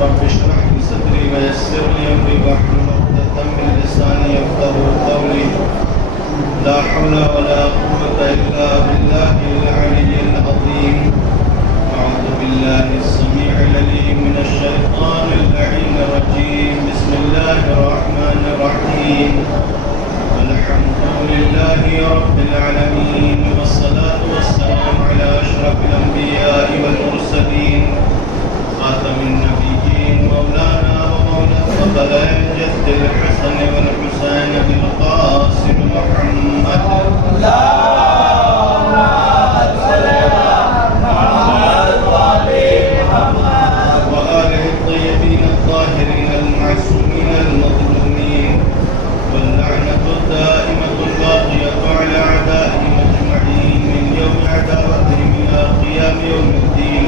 رب اشرح لي صدري ويسر لي أمري واحلل عقدة من لساني يفقهوا قولي لا حول ولا قوة إلا بالله العلي العظيم. أعوذ بالله السميع العليم من الشيطان اللعين الرجيم. بسم الله الرحمن الرحيم. الحمد لله رب العالمين والصلاة والسلام على أشرف الأنبياء والمرسلين خاتم النبيين مولانا ومولا الثقلين جد الحسن والحسين بالقاسم محمد وآله الطيبين الطاهرين المعصومين المظلومين واللعنة الدائمة الباقية على أعدائهم أجمعين من يوم عداوتهم إلى قيام يوم الدين.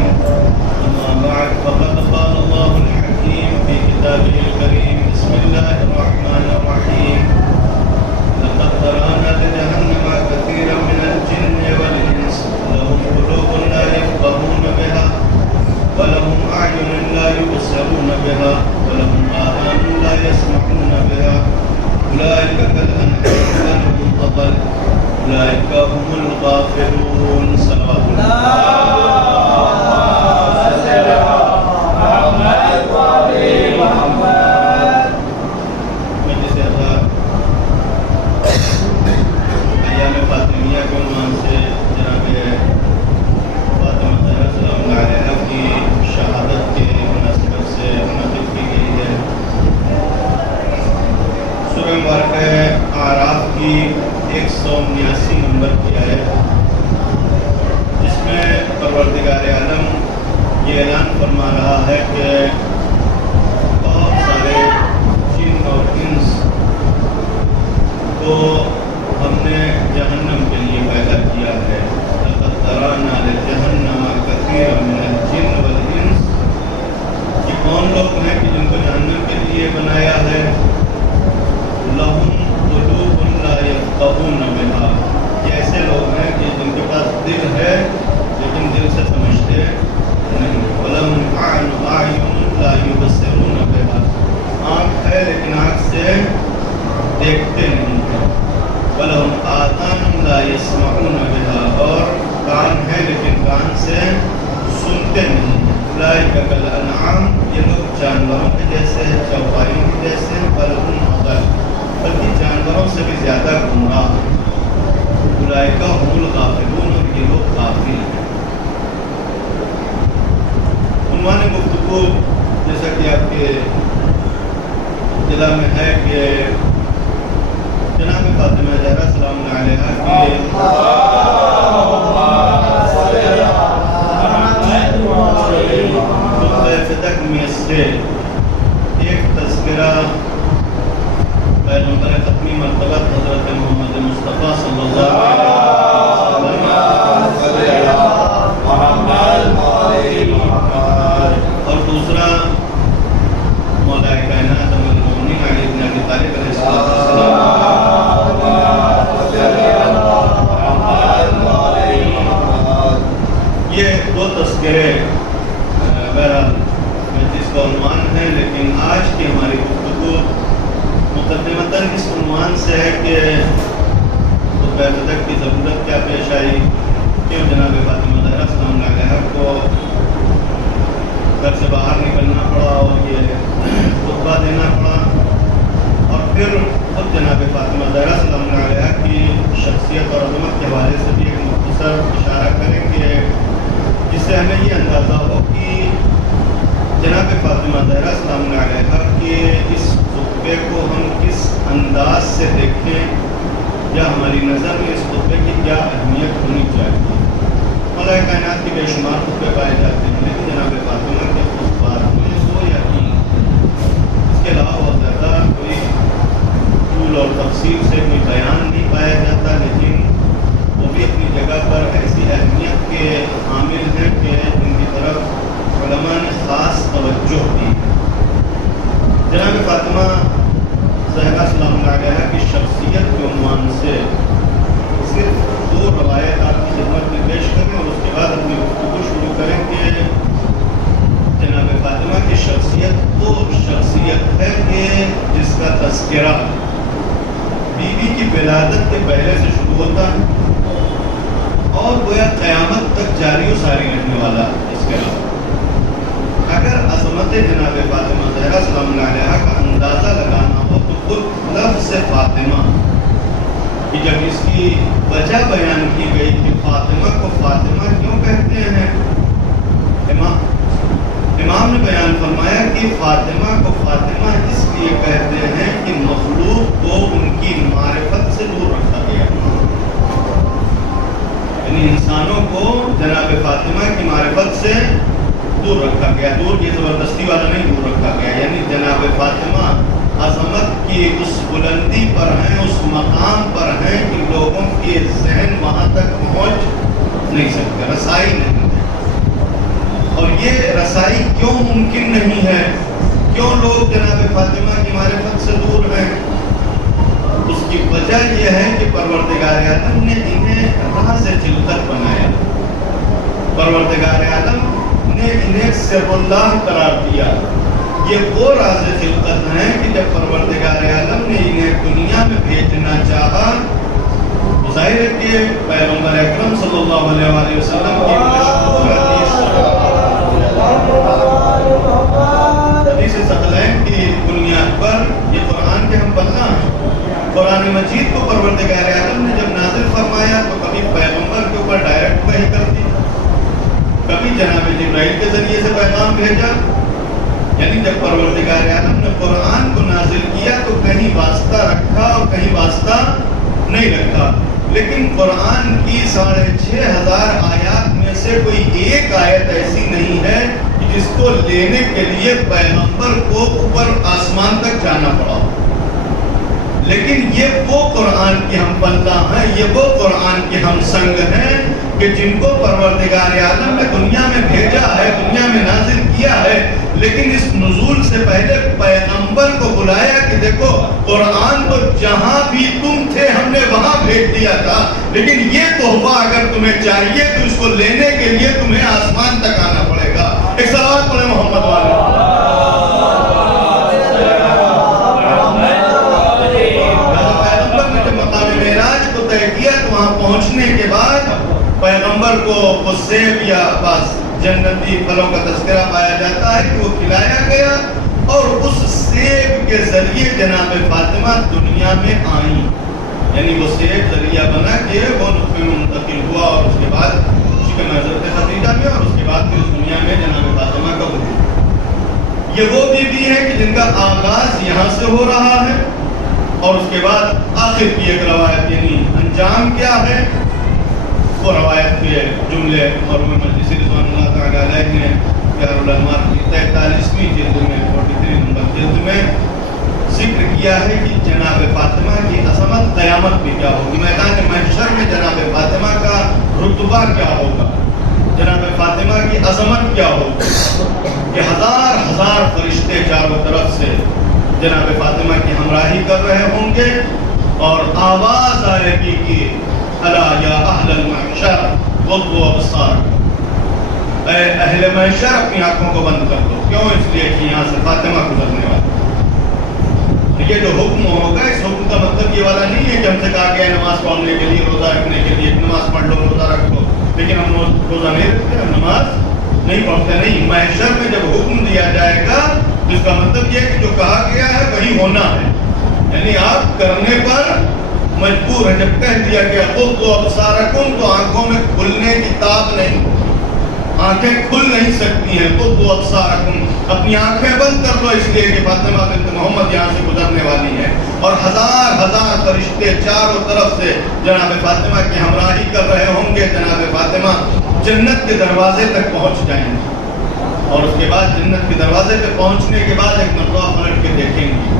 أما بعد فقد قال الله الحكيم في كتابه الكريم. بسم الله الرحمن الرحيم. لقد ذرأنا لجهنم كثيرا من الجن والإنس لهم قلوب لا يفقهون بها ولهم أعين لا يبصرون بها ولهم آذان لا يسمعون بها أولئك كالأنعام بل هم أضل أولئك هم الغافلون. صلوات فاطمیہ کے عنوان سے جناب فاطمہ زہرا سلام اللہ علیہا کی شہادت کے مناسبت سے منعقد کی گئی ہے. سورہ مبارکہ اعراف کی 189 نمبر کی آیت جس میں پروردگار عالم یہ اعلان فرما رہا ہے کہ بہت سارے جن اور انس کو ہم نے جہنم کے لیے پیدا کیا ہے. لقد ذرأنا لجہنم کثیرا من الجن والانس. یہ کون لوگ ہیں کہ جن کو جہنم کے لیے بنایا ہے؟ لہم قلوب لا یفقہون بہا. یہ ایسے لوگ ہیں کہ جن کے پاس دل ہے لیکن دل سے سمجھتے نہیں. ولہم اعین لا یبصرون بہا. آنکھ ہے لیکن آنکھ سے دیکھتے نہیں ہیں. وَلَهُمْ آذَانٌ لَا يَسْمَعُونَ بِهَا. اور کان ہے لیکن کان سے سنتے نہیں. أُولَئِكَ كَالْأَنْعَامِ. یہ لوگ جانوروں کے جیسے ہیں، چوپائیوں کے جیسے ہیں. بل هم أضل. بلکہ جانوروں سے بھی زیادہ گمراہ ہیں. أُولَئِكَ هُمُ الْغَافِلُونَ. اور یہ لوگ غافل ہیں. عنوان گفتگو جیسا کہ آپ کے دل میں ہے کہ جناب فاطمہ زہرا سلام اللہ علیہا کی خطبہ فدق میں سے ایک تذکرہ پیغمبر ختمی مرتبہ حضرت محمد مصطفیٰ صلی اللہ علیہ وسلم اور دوسرا مولا کائنات امیر المومنین علی بن ابی طالب علیہ السلام. یہ دو تذکرے بہرحال جس کا عنوان ہے، لیکن آج کی ہماری گفتگو مقدمتاً اس عنوان سے ہے کہ خطبہ فدق کی ضرورت کیا پیش آئی، کیوں جناب فاطمہ زہرا سلام اللہ علیہا کو گھر سے باہر نکلنا پڑا اور یہ خطبہ دینا پڑا، اور پھر خود جناب فاطمہ زہرا سلام اللہ علیہا کی شخصیت اور عظمت کے حوالے سے بھی ایک مختصر اشارہ کریں کہ جس سے ہمیں یہ اندازہ ہو کہ جناب فاطمہ زہرا سلام اللہ علیہا کے اس خطبے کو ہم کس انداز سے دیکھیں یا ہماری نظر میں اس خطبے کی کیا اہمیت ہونی چاہیے. مولا کائنات کی بے شمار خطبے پائے جاتے ہیں لیکن جناب فاطمہ کے خطبات میں 2 یا 3 اس کے علاوہ بہت زیادہ کوئی طول اور تفصیل سے کوئی بیان نہیں پایا جاتا، لیکن وہ بھی اپنی جگہ پر ایسی اہمیت کے حامل ہیں کہ ان کی طرف علماء نے خاص توجہ دی. جناب فاطمہ زہرا سلام اللہ علیہا کی شخصیت کے عنوان سے صرف 2 روایت آپ کی خدمت میں پیش کریں اور اس کے بعد اپنی گفتگو شروع کریں کہ جناب فاطمہ کی شخصیت تذکرہ بیوی کی ولادت کے پہلے سے شروع ہوتا ہے اور گویا قیامت تک جاری و ساری رہنے والا تذکرہ. اگر عظمت جناب فاطمہ زہرا سلام اللہ علیہا کا اندازہ لگانا ہو تو خود لفظ فاطمہ کہ جب اس کی وجہ بیان کی گئی کہ فاطمہ کو فاطمہ کیوں کہتے ہیں، امام نے بیان فرمایا کہ فاطمہ کو فاطمہ اس لیے کہتے ہیں کہ مخلوق کو ان کی معرفت سے دور رکھا گیا، یعنی انسانوں کو جناب فاطمہ کی معرفت سے دور رکھا گیا. دور یہ زبردستی والا نہیں، دور رکھا گیا یعنی جناب فاطمہ عظمت کی اس بلندی پر ہیں، اس مقام پر ہیں کہ لوگوں کے ذہن وہاں تک پہنچ نہیں سکتے، رسائی نہیں. اور یہ رسائی کیوں ممکن نہیں ہے، کیوں لوگ جناب فاطمہ کی معرفت سے دور ہیں؟ اس کی وجہ یہ ہے کہ پروردگار عالم نے انہیں راز خلقت بنایا. پروردگار عالم نے انہیں سر اللہ قرار دیا. یہ وہ راز خلقت ہیں کہ جب پروردگار عالم نے انہیں دنیا میں بھیجنا چاہا، ظاہر ہے کہ پیغمبر اکرم صلی اللہ علیہ وآلہ وسلم کی مشہور حدیث ثقلین کی بنیاد پر یہ قرآن کے ہم پڑھنا ہیں. قرآن مجید کو پروردگار عالم نے جب نازل فرمایا تو کبھی پیغمبر کے اوپر ڈائریکٹ وحی کر دی، کبھی جناب جبرائیل کے ذریعے سے پیغام بھیجا. یعنی جب پروردگار عالم نے قرآن کو نازل کیا تو کہیں واسطہ رکھا اور کہیں واسطہ نہیں رکھا. لیکن قرآن کی 6500 آیات میں سے کوئی ایک آیت ایسی نہیں ہے جس کو لینے کے لیے پیغمبر کو اوپر آسمان تک جانا پڑا. لیکن یہ وہ قرآن کے ہم پلہ ہیں، یہ وہ قرآن کے ہم سنگ ہیں کہ جن کو پروردگار عالم نے دنیا میں بھیجا ہے، دنیا میں نازل کیا ہے. لیکن اس نزول سے پہلے پیغمبر کو بلایا کہ دیکھو قرآن تو جہاں بھی تم تھے ہم نے وہاں بھیج دیا تھا، لیکن یہ تحفہ اگر تمہیں چاہیے تو اس کو لینے کے لیے تمہیں آسمان تک آنا پڑے گا. ایک صلوات پڑھیں محمد والے. پیغمبر نے جب مقام معراج کو طے کیا تو وہاں پہنچنے کے بعد پیغمبر کو وہ سیب یا بس جنتی پھلوں کا تذکرہ پایا جاتا ہے کہ وہ کھلایا گیا اور اس سیب کے ذریعے جناب فاطمہ دنیا میں آئیں. یعنی وہ سیب ذریعہ بنا کہ وہ نطفے میں منتقل ہوا اور اس کے بعد شکم حضرت خدیجہ میں اور اس کے بعد پھر اس دنیا میں جناب فاطمہ کا وجود. یہ وہ بیوی ہے کہ جن کا آغاز یہاں سے ہو رہا ہے اور اس کے بعد آخر کی ایک روایت یعنی انجام کیا ہے وہ روایت کے جملے اور مجلس رضوان اللہ تعالیٰ علیہ نے پیار الانوار کی 43ویں جلد میں 43 نمبر جلد میں ذکر کیا ہے کہ جناب فاطمہ کی عظمت قیامت بھی کیا ہوگی، میدان محشر میں جناب فاطمہ کا رتبہ کیا ہوگا، جناب فاطمہ کی عظمت کیا ہوگی کہ ہزار فرشتے چاروں طرف سے جناب فاطمہ کی ہمراہی کر رہے ہوں گے اور آواز آئے گی کہ الا یا اہل المحشر غضوا ابصارکم، اے اہل محشر اپنی آنکھوں کو بند کر دو. کیوں؟ اس لیے کہ یہاں سے فاطمہ گزرنے والی. یہ جو حکم ہوگا اس حکم کا مطلب یہ والا نہیں ہے کہ ہم سے کہا گیا نماز پڑھنے کے لیے، روزہ رکھنے کے لیے نماز پڑھ لو، روزہ رکھ لو، لیکن ہم روزہ نہیں رکھتے، نماز نہیں پڑھتے. نہیں، محشر میں جب حکم دیا جائے گا تو اس کا مطلب یہ ہے کہ جو کہا گیا ہے وہی ہونا ہے، یعنی آپ کرنے پر مجبور ہے. جب کہہ دیا گیا غضوا ابصارکم تو آنکھوں میں کھلنے کی تاب نہیں، آنکھیں کھل نہیں سکتی ہیں. غضوا ابصارکم، اپنی آنکھیں بند کر لو اس لیے کہ فاطمہ بنت محمد یہاں سے گزرنے والی ہے. اور ہزار فرشتے چاروں طرف سے جناب فاطمہ کی ہمراہی کر رہے ہوں گے. جناب فاطمہ جنت کے دروازے تک پہنچ جائیں گے اور اس کے بعد جنت کے دروازے پہ پہنچنے کے بعد ایک مرتبہ پلٹ کے دیکھیں گی.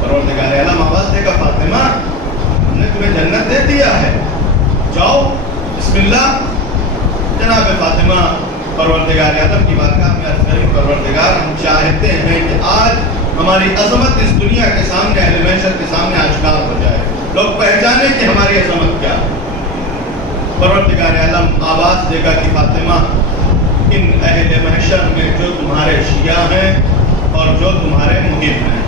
پروردگار عالم آواز دے گا فاطمہ ہم نے تمہیں جنت دے دیا ہے، جاؤ بسم اللہ. جناب فاطمہ پروردگار عالم کی بارگاہ میں عرض کریں پروردگار ہم چاہتے ہیں کہ آج ہماری عظمت اس دنیا کے سامنے، اہل محشر کے سامنے آشکار ہو جائے، لوگ پہچانے کہ ہماری عظمت کیا ہے. پروردگار عالم آواز دے گا کہ فاطمہ ان اہل محشر میں جو تمہارے شیعہ ہیں اور جو تمہارے محب ہیں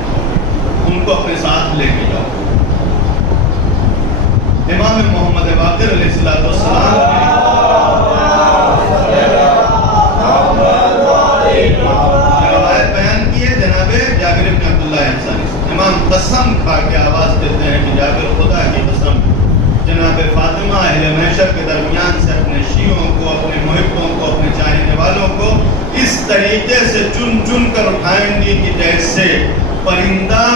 ان کو اپنے ساتھ لے کے جاؤ۔ امام محمد باقر علیہ السلام روایت بیان کی ہے جناب جابر بن عبداللہ انصاری سے۔ امام قسم کھا کے آواز دیتے ہیں کہ جابر خدا کی قسم، جناب فاطمہ اہل محشر کے درمیان سے اپنے شیعوں کو، اپنے محبوں کو، اپنے چاہنے والوں کو اس طریقے سے چن چن کر اٹھائیں گی کہ جیسے پرندہ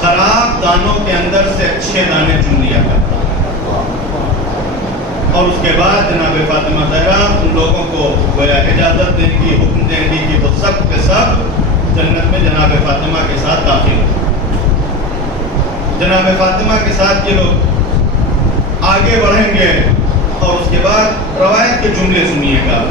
خراب دانوں کے اندر سے اچھے دانے چن لیا کرتا ہے۔ اور اس کے بعد جناب فاطمہ زہرا ان لوگوں کو گویا اجازت دیں گی، حکم دیں گی کہ وہ سب کے سب جنت میں جناب فاطمہ کے ساتھ داخل ہوں۔ جناب فاطمہ کے ساتھ یہ لوگ آگے بڑھیں گے اور اس کے بعد روایت کے جملے سنیے گا۔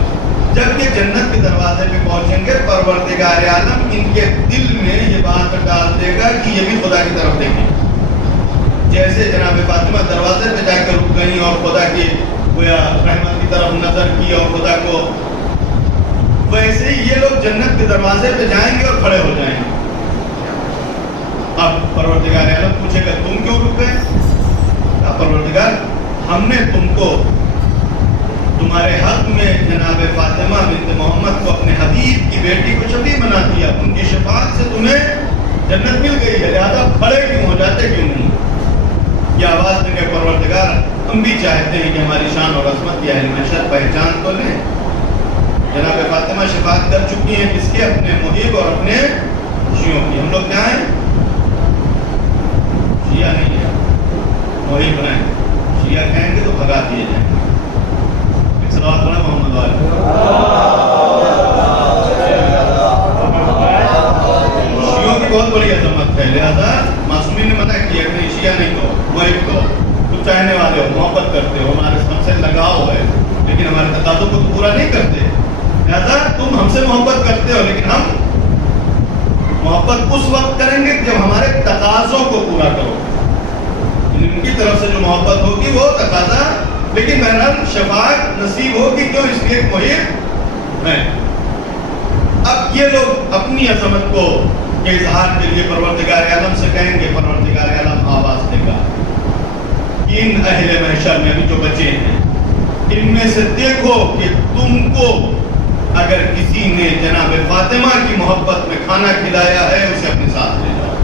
جب یہ جنت کے دروازے پہ پہنچیں گے پروردگار عالم ان کے دل میں یہ بات ڈال دے گا کہ یہ بھی خدا کی طرف دیکھیں۔ جیسے جناب فاطمہ دروازے پہ جا کر رک گئی اور خدا کی گویا رحمت کی طرف نظر کی اور خدا کو، ویسے ہی یہ لوگ جنت کے دروازے پہ جائیں گے اور کھڑے ہو جائیں گے۔ اب پروردگار عالم پوچھے گا تم کیوں رک گئے؟ پروردگار ہم نے تم کو تمہارے حق میں جناب فاطمہ بنت محمد کو اپنے حبیب کی بیٹی کو شفیع بنا دیا، ان کی شفاعت سے تمہیں جنت مل گئی ہے، لہذا کھڑے کیوں ہو جاتے کیوں نہیں؟ یہ آواز دیں گے پروردگار ہم بھی چاہتے ہیں کہ ہماری شان اور عظمت یا اہل محشر پہچان تو لیں۔ جناب فاطمہ شفاعت کر چکی ہیں کس کے؟ اپنے محب اور اپنے شیعوں کی۔ ہم لوگ کیا ہیں؟ شیعہ نہیں ہے، محب بنائیں۔ شیعہ کہیں گے تو بھگا دیے جائیں گے۔ ایک صلوات پڑھیں محمد والے۔ شیعوں کی بہت بڑی عظمت ہے، لہذا معصومین نے منع کیا کہ شیعہ نہیں تو محب تو کچھ چاہنے والے ہو، محبت کرتے ہو، ہمارے ہم سے لگاؤ ہے لیکن ہمارے تقاضوں کو پورا نہیں کرتے، لہذا تم ہم سے محبت کرتے ہو لیکن ہم محبت اس وقت کریں گے جب ہمارے تقاضوں کو پورا کرو۔ ان کی طرف سے جو محبت ہوگی وہ تقاضا، لیکن بہرحال شفاعت نصیب ہوگی کیوں؟ اس لیے محب ہے۔ اب یہ لوگ اپنی عظمت کو کے اظہار کے لیے پروردگار عالم سے کہیں گے، پروردگار عالم آواز دے گا ان اہل محشر میں بھی جو بچے ہیں ان میں سے دیکھو کہ تم کو اگر کسی نے جناب فاطمہ کی محبت میں کھانا کھلایا ہے اسے اپنے ساتھ لے جاؤ،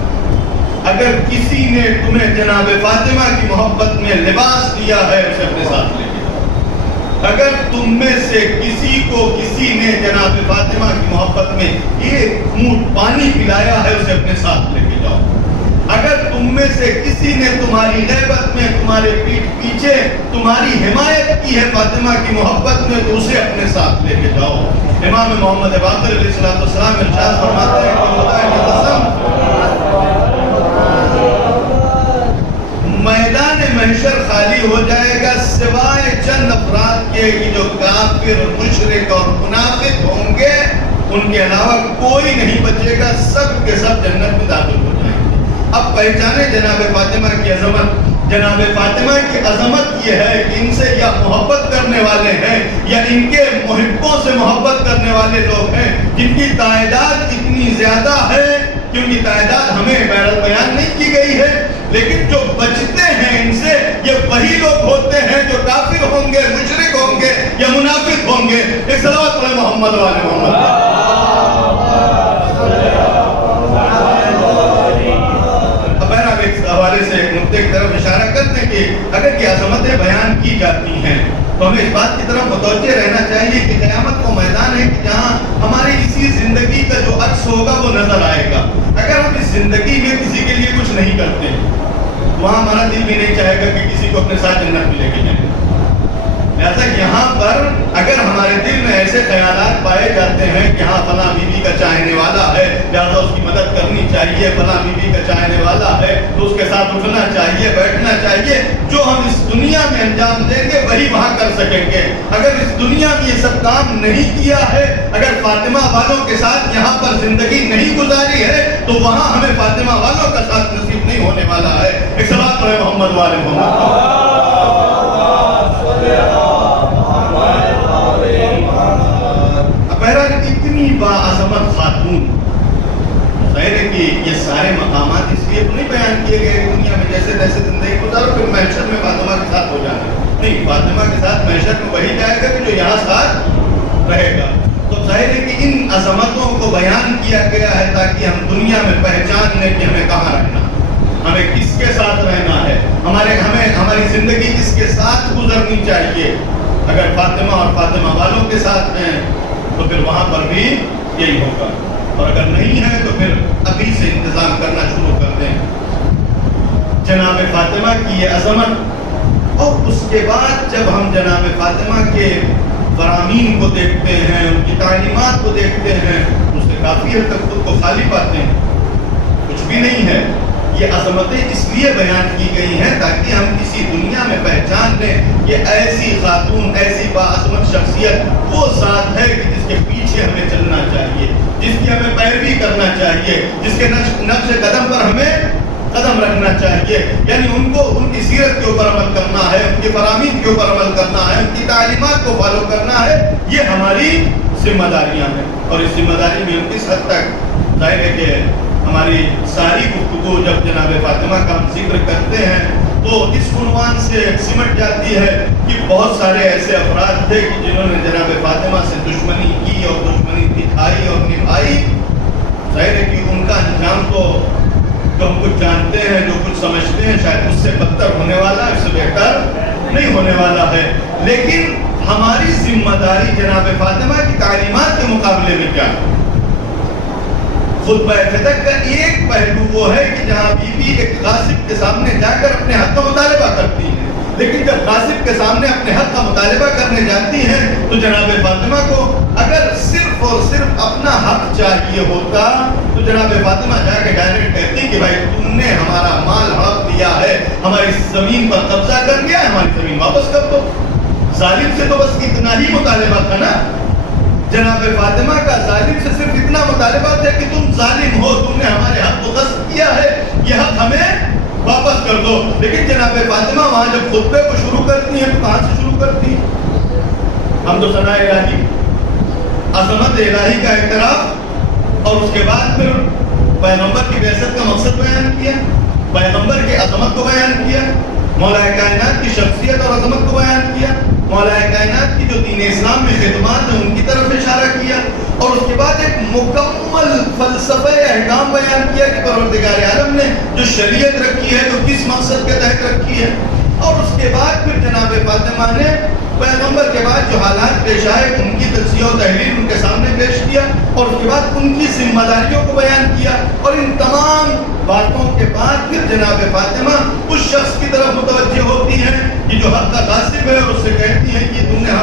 اگر کسی نے تمہیں جناب فاطمہ کی محبت میں لباس دیا ہے اسے اپنے ساتھ لے جاؤ، اگر تم میں سے کسی کو کسی نے جناب فاطمہ کی محبت میں ایک گھونٹ پانی پلایا ہے اسے اپنے ساتھ لے کے جاؤ، اگر تم میں سے کسی نے تمہاری غیبت میں تمہارے پیٹھ پیچھے تمہاری حمایت کی ہے فاطمہ کی محبت میں تو اسے اپنے ساتھ لے کے جاؤ۔ امام محمد باقر علیہ السلام ارشاد فرماتے ہیں کہ خدا کی قسم میدان محشر خالی ہو جائے گا سوائے چند افراد کے جو کافر، مشرک اور منافق ہوں گے، ان کے علاوہ کوئی نہیں بچے گا، سب کے سب جنت میں داخل ہو جائیں گے۔ اب پہچانے جناب فاطمہ کی عظمت۔ جناب فاطمہ کی عظمت یہ ہے کہ ان سے یا محبت کرنے والے ہیں یا ان کے محبوں سے محبت کرنے والے لوگ ہیں جن کی تعداد اتنی زیادہ ہے، کیونکہ تعداد ہمیں بیان نہیں کی گئی ہے، لیکن جو بچتے ہیں ان سے یہ وہی لوگ ہوتے ہیں جو کافر ہوں گے، مشرک ہوں گے یا منافق ہوں گے۔ ایک صلوات پڑھیں محمد والے محمد۔ حوالے سے ایک نقطے کی طرف اشارہ کرتے ہیں کہ اگر یہ عظمتیں بیان کی جاتی ہیں تو ہمیں اس بات کی طرف متوجہ رہنا چاہیے کہ قیامت کو میدان ہے کہ جہاں ہماری اسی زندگی کا جو عکس ہوگا وہ نظر آئے گا۔ اگر ہم اس زندگی میں کسی کے لیے کچھ نہیں کرتے وہاں ہمارا دل بھی نہیں چاہے گا کہ کسی کو اپنے ساتھ جنت میں لے کے جائیں۔ لہذا یہاں پر اگر ہمارے دل میں ایسے خیالات پائے جاتے ہیں کہ ہاں فلاں بیوی کا چاہنے والا ہے لہذا اس کی مدد کرنی چاہیے، فلاں بیوی کا چاہنے والا ہے تو اس کے ساتھ اٹھنا چاہیے، بیٹھنا چاہیے، جو ہم اس دنیا میں انجام دیں گے وہی وہاں کر سکیں گے۔ اگر اس دنیا میں یہ سب کام نہیں کیا ہے، اگر فاطمہ والوں کے ساتھ یہاں پر زندگی نہیں گزاری ہے تو وہاں ہمیں فاطمہ والوں کا ساتھ نصیب نہیں ہونے والا ہے۔ ایک صلوات پڑھیں محمد والے محمد۔ اتنی باعظمت خاتون ظاہر ہے کہ یہ سارے مقامات اس لیے تو نہیں بیان کیے گئے کہ دنیا میں جیسے تیسے زندگی گزارو پھر محشر میں فاطمہ کے ساتھ ہو جانا، نہیں، فاطمہ کے ساتھ محشر میں وہی جائے گا کہ جو یہاں ساتھ رہے گا۔ تو ظاہر ہے کہ ان عظمتوں کو بیان کیا گیا ہے تاکہ ہم دنیا میں پہچان لیں کہ ہمیں کہاں رہنا، ہمیں کس کے ساتھ رہنا ہے، ہماری زندگی کس کے ساتھ گزرنی چاہیے۔ اگر فاطمہ اور فاطمہ والوں کے ساتھ ہیں تو پھر وہاں پر بھی یہی ہوگا، اور اگر نہیں ہے تو پھر ابھی سے انتظام کرنا شروع کر دیں۔ جناب فاطمہ کی یہ عظمت، اور اس کے بعد جب ہم جناب فاطمہ کے فرامین کو دیکھتے ہیں، ان کی تعلیمات کو دیکھتے ہیں، اس سے کافی حد تک خود کو خالی پاتے ہیں، کچھ بھی نہیں ہے۔ یہ عظمتیں اس لیے بیان کی گئی ہیں تاکہ ہم کسی دنیا میں پہچان لیں کہ ایسی خاتون، ایسی باعظمت شخصیت وہ ذات ہے کہ جس کے پیچھے ہمیں چلنا چاہیے، جس کی ہمیں پیروی کرنا چاہیے، جس کے نقش قدم پر ہمیں قدم رکھنا چاہیے، یعنی ان کو ان کی سیرت کے اوپر عمل کرنا ہے، ان کے فرامین کے اوپر عمل کرنا ہے، ان کی تعلیمات کو فالو کرنا ہے۔ یہ ہماری ذمہ داریاں ہیں، اور اس ذمہ داری میں ہم کس حد تک، ظاہر ہے کہ ہماری ساری گفتگو جب جناب فاطمہ کا ہم ذکر کرتے ہیں تو اس عنوان سے سمٹ جاتی ہے کہ بہت سارے ایسے افراد تھے کہ جنہوں نے جناب فاطمہ سے دشمنی کی اور دشمنی دکھائی اور نبھائی۔ ظاہر ہے کہ ان کا انجام تو جو ہم کچھ جانتے ہیں، جو کچھ سمجھتے ہیں، شاید اس سے بدتر ہونے والا ہے، اس سے بہتر نہیں ہونے والا ہے۔ لیکن ہماری ذمہ داری جناب فاطمہ کی تعلیمات کے مقابلے میں کیا ہے؟ خطبہ فتح کا ایک پہلو وہ ہے کہ جہاں بی بی ایک غاصب کے سامنے جا کر اپنے حق کا مطالبہ کرتی ہیں، لیکن جب غاصب کے سامنے اپنے حق کا مطالبہ کرنے جاتی ہیں تو جناب فاطمہ کو اگر صرف اور صرف اپنا حق چاہیے ہوتا تو جناب فاطمہ جا کے ڈائریکٹ کہتی کہ بھائی تم نے ہمارا مال ہڑپ لیا ہے، ہماری زمین پر قبضہ کر لیا ہے، ہماری زمین واپس کر دو۔ ظالم سے تو بس اتنا ہی مطالبہ تھا نا، جناب فاطمہ کا ظالم سے صرف اتنا مطالبہ تھا کہ تم ظالم ہو، تم نے ہمارے حق کو غصب کیا ہے، یہ حق ہمیں واپس کر دو۔ لیکن جناب فاطمہ وہاں جب خطبے کو شروع کرتی ہیں تو کہاں سے شروع کرتی ہیں؟ ہم تو ثنا الہی، عظمت الہی کا اعتراف، اور اس کے بعد پھر پیغمبر کی بعثت کا مقصد بیان کیا، پیغمبر کی عظمت کو بیان کیا، مولا کائنات کی شخصیت اور عظمت کو بیان کیا، مولا کائنات کی جو دین اسلام میں خدمات ہیں ان کی طرف اشارہ کیا، اور اس کے بعد ایک مکمل فلسفہ احکام بیان کیا کہ پروردگار عالم نے جو شریعت رکھی ہے تو کس مقصد کے تحت رکھی ہے۔ اور اس کے بعد پھر جناب فاطمہ نے پیغمبر کے بعد جو حالات پیش آئے ان کی تجزیہ و تحلیل ان کے سامنے پیش کیا، اور اس کے بعد ان کی ذمہ داریوں کو بیان کیا، اور ان تمام باتوں کے بعد پھر جناب فاطمہ اس شخص کی طرف متوجہ ہوتی ہیں کہ جو حق کا غاصب ہے، اور اس سے کہتی ہیں کہ تم نے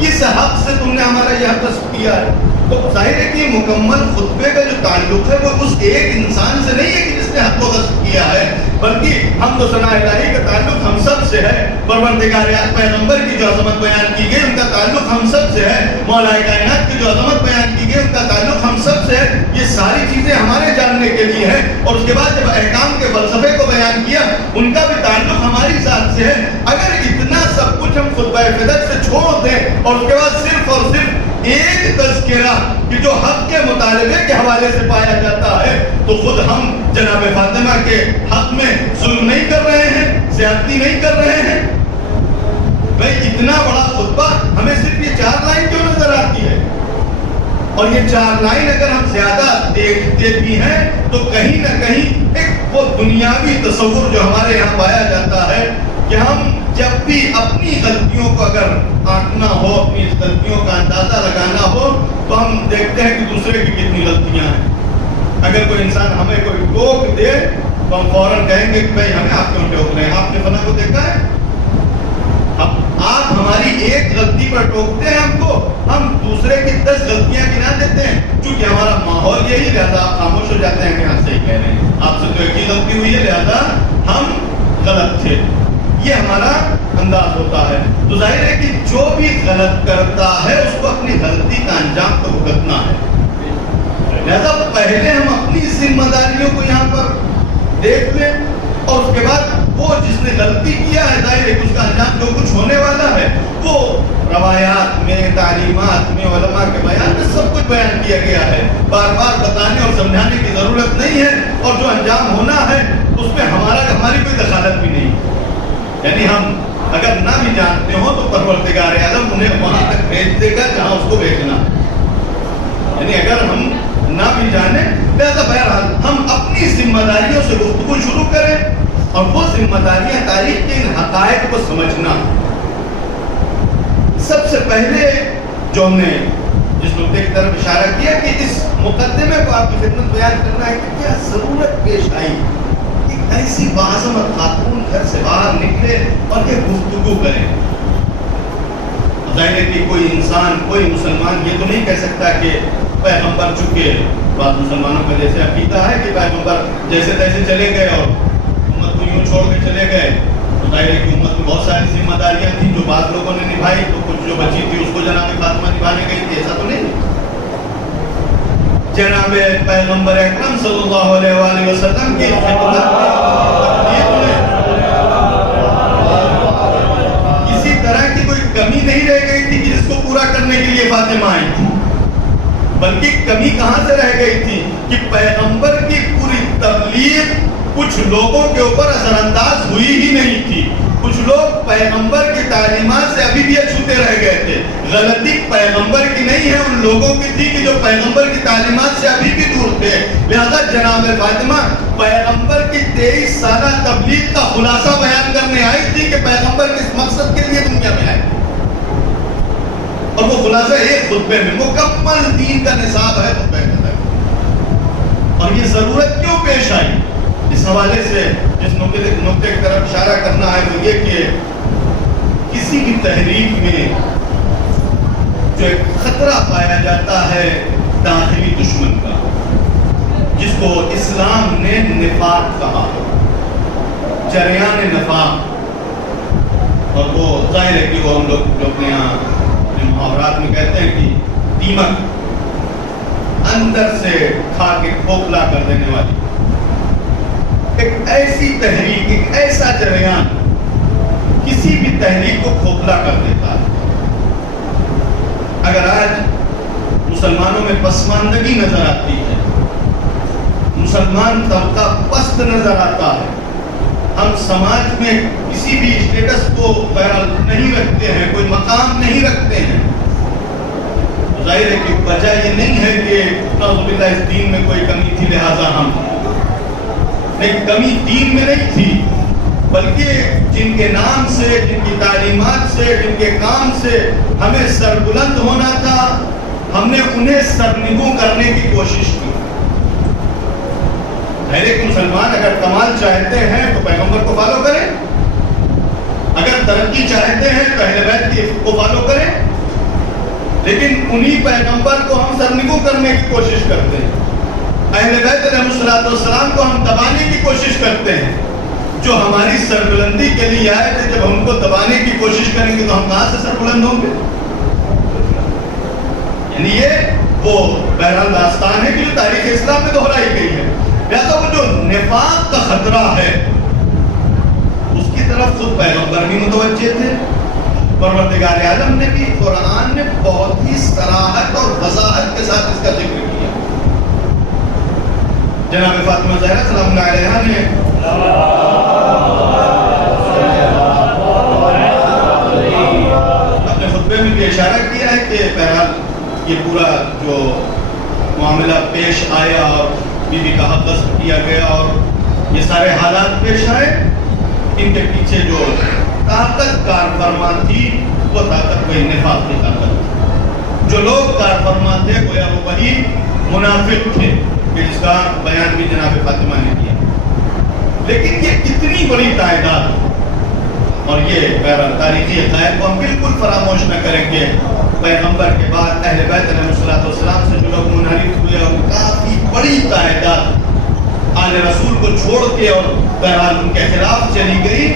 کس حق سے تم نے ہمارا یہ حق غصب کیا ہے۔ تو ظاہر ہے کہ مکمل خطبے کا جو تعلق ہے وہ اس ایک انسان سے نہیں ہے کہ جس نے حق کو غصب کیا ہے، بلکہ ہم تو ثنا الہی کا تعلق ہم سب سے ہے، پروردگار پیغمبر کی جو عظمت بیان کی گئی ان کا تعلق ہم سب سے ہے، مولا کائنات کی جو عظمت بیان کی گئی ان کا تعلق ہم سب سے ہے۔ یہ ساری چیزیں ہمارے جاننے کے لیے ہیں، اور اس کے بعد جب احکام کے فلسفے کو بیان کیا ان کا بھی تعلق ہماری ذات سے ہے۔ اگر اتنا سب کچھ ہم خطبہ فتح سے چھوڑ دیں اور اس کے بعد صرف اور صرف ایک تذکرہ کہ جو حق کے مطالبے کے حوالے سے پایا جاتا ہے تو خود ہم جناب فاطمہ کے حق میں ظلم نہیں کر رہے ہیں، زیادتی نہیں کر رہے ہیں؟ بھائی اتنا بڑا خطبہ ہمیں صرف یہ 4 لائن کیوں نظر آتی ہے؟ اور یہ 4 لائن اگر ہم زیادہ دیکھتے بھی ہیں تو کہیں نہ کہیں ایک وہ دنیاوی تصور جو ہمارے یہاں پایا جاتا ہے کہ ہم جب بھی اپنی غلطیوں کو اگر آنکنا ہو، اپنی غلطیوں کا اندازہ لگانا ہو تو ہم دیکھتے ہیں کہ دوسرے کی کتنی غلطیاں ہیں۔ اگر کوئی انسان ہمیں کوئی ٹوک دے تو ہم فوراً کہیں گے کہ بھائی ہمیں آپ کیوں ٹوک رہے ہیں، آپ نے فلاں کو دیکھا ہے؟ آپ ہماری ایک غلطی پر ٹوکتے ہیں ہم کو، ہم دوسرے کی 10 غلطیاں گنا دیتے ہیں، چونکہ ہمارا ماحول یہی، لہذا آپ خاموش ہو جاتے ہیں کہ آپ صحیح کہہ رہے ہیں، آپ سے تو ایک ہی غلطی ہوئی ہے لہذا ہم غلط تھے۔ یہ ہمارا انداز ہوتا ہے۔ تو ظاہر ہے کہ جو بھی غلط کرتا ہے اس کو اپنی غلطی کا انجام تو بھگتنا ہے، لہذا پہلے ہم اپنی ذمہ داریوں کو یہاں پر دیکھ لیں، اور اس کے بعد وہ جس نے غلطی کیا ہے ظاہر ہے کہ اس کا انجام جو کچھ ہونے والا ہے وہ روایات میں، تعلیمات میں، علماء کے بیان میں سب کچھ بیان کیا گیا ہے، بار بار بتانے اور سمجھانے کی ضرورت نہیں جو انجام ہونا ہے اس میں ہماری کوئی دخالت بھی نہیں. یعنی ہم اگر نہ بھی جانتے ہوں تو پروردگار عالم انہیں وہاں تک بھیج دے گا جہاں اس کو بھیجنا. یعنی اگر ہم نہ بھی جانیں لہذا بہرحال ہم اپنی ذمہ داریوں سے گفتگو شروع کریں, اور وہ ذمہ داریاں تاریخ کے ان حقائق کو سمجھنا. سب سے پہلے جو ہم نے جس نقطے کی طرف اشارہ کیا کہ اس مقدمے کو آپ کی خدمت بیان کرنا ہے کہ کیا ضرورت پیش آئی کہ ایسی باعظمت خاتون گھر سے باہر نکلے اور یہ گفتگو کرے. ظاہر ہے کہ کوئی انسان, کوئی مسلمان یہ تو نہیں کہہ سکتا کہ پیغمبر چکے. بعض مسلمانوں کا جیسے عقیدہ ہے کہ پیغمبر جیسے تیسے چلے گئے اور امت کو یوں چھوڑ کے چلے گئے. تو ظاہر ہے کہ امت میں بہت ساری ذمہ داریاں تھیں جو بعض لوگوں نے نبھائی, تو کچھ جو بچی تھی اس کو جناب فاطمہ نبھانے گئی تھی. ایسا تو نہیں. جناب پیغمبر اکرم صلی اللہ علیہ وآلہ وسلم کی خدمت کسی طرح کی کوئی کمی نہیں رہ گئی تھی کہ جس کو پورا کرنے کے لیے فاطمہ آئی تھی. بلکہ کمی کہاں سے رہ گئی تھی کہ پیغمبر کی پوری تبلیغ کچھ لوگوں کے اوپر اثر انداز ہوئی ہی نہیں تھی. کچھ لوگ پیغمبر کی تعلیمات سے ابھی بھی اچھوتے رہ گئے تھے. غلطی پیغمبر کی نہیں ہے, ان لوگوں کی تھی کہ جو پیغمبر کی تعلیمات سے ابھی بھی دور تھے. لہذا جناب فاطمہ پیغمبر کی 23 سالہ تبلیغ کا خلاصہ بیان کرنے آئی تھی کہ پیغمبر کس مقصد کے لیے دنیا میں آئے, اور وہ خلاصہ ایک خطبے میں مکمل دین کا نصاب ہے خطبے کے اندر. اور یہ ضرورت کیوں پیش آئی, اس حوالے سے جس نقطے کی طرف اشارہ کرنا ہے وہ یہ کہ کسی بھی تحریک میں جو ایک خطرہ پایا جاتا ہے داخلی دشمن کا, جس کو اسلام نے نفاق کہا, جریان نفاق. اور وہ ظاہر ہے کہ وہ ہم لوگ جو اپنے یہاں محاورات میں کہتے ہیں کہ دیمک, اندر سے کھا کے کھوکھلا کر دینے والی ایک ایسی تحریک, ایک ایسا جریان کسی بھی تحریک کو کھوکھلا کر دیتا ہے. اگر آج مسلمانوں میں پسماندگی نظر آتی ہے, مسلمان طبقہ پست نظر آتا ہے, ہم سماج میں کسی بھی اسٹیٹس کو بہرحال نہیں رکھتے ہیں, کوئی مقام نہیں رکھتے ہیں, ظاہر ہے کہ وجہ یہ نہیں ہے کہ نعوذ باللہ اس دین میں کوئی کمی تھی لہذا ہم نہیں. کمی دین میں نہیں تھی, بلکہ جن کے نام سے, جن کی تعلیمات سے, جن کے کام سے ہمیں سربلند ہونا تھا, ہم نے انہیں سرنگوں کرنے کی کوشش کی. ہر ایک مسلمان اگر کمال چاہتے ہیں تو پیغمبر کو فالو کریں, اگر ترقی چاہتے ہیں تو اہل بیت کو فالو کریں, لیکن انہی پیغمبر کو ہم سرنگوں کرنے کی کوشش کرتے ہیں. اہل بیت علیہ السلام کو ہم دبانے کی کوشش کرتے ہیں, جو ہماری سربلندی کے لیے آئے تھے. جب ہم کو دبانے کی کوشش کریں گے تو ہم کہاں سے سربلند ہوں گے؟ یعنی یہ وہ بہرحال داستان ہے کہ جو تاریخ اسلام میں دہرائی گئی ہے. لہذا وہ جو نفاق کا خطرہ ہے اس کی طرف خود پیغمبر بھی متوجہ تھے, پروردگار عالم نے بھی قرآن میں بہت ہی صراحت اور وضاحت کے ساتھ اس کا ذکر کیا. جناب فاطمہ زہرا سلام اللہ علیہا نے اپنے خطبے میں بھی اشارہ کیا ہے کہ بہرحال یہ پورا جو معاملہ پیش آیا اور بی بی کا حق غصب کیا گیا اور یہ سارے حالات پیش آئے, ان کے پیچھے جو طاقت کار فرما تھی وہ طاقت وہی نفاق کی طاقت تھی. جو لوگ کار فرما تھے گویا وہ وہی منافق تھے کہ جس کا بیان بھی جناب فاطمہ نے کیا. لیکن یہ کتنی بڑی تعداد, اور یہ بہرحال تاریخی حقائق کو ہم بالکل فراموش نہ کریں گے. پیغمبر کے بعد اہل بیت علیہ السلام سے جو لوگ منحرف ہوئے اور کافی بڑی تعداد آل رسول کو چھوڑ کے اور بہرحال ان کے خلاف چلی گئی.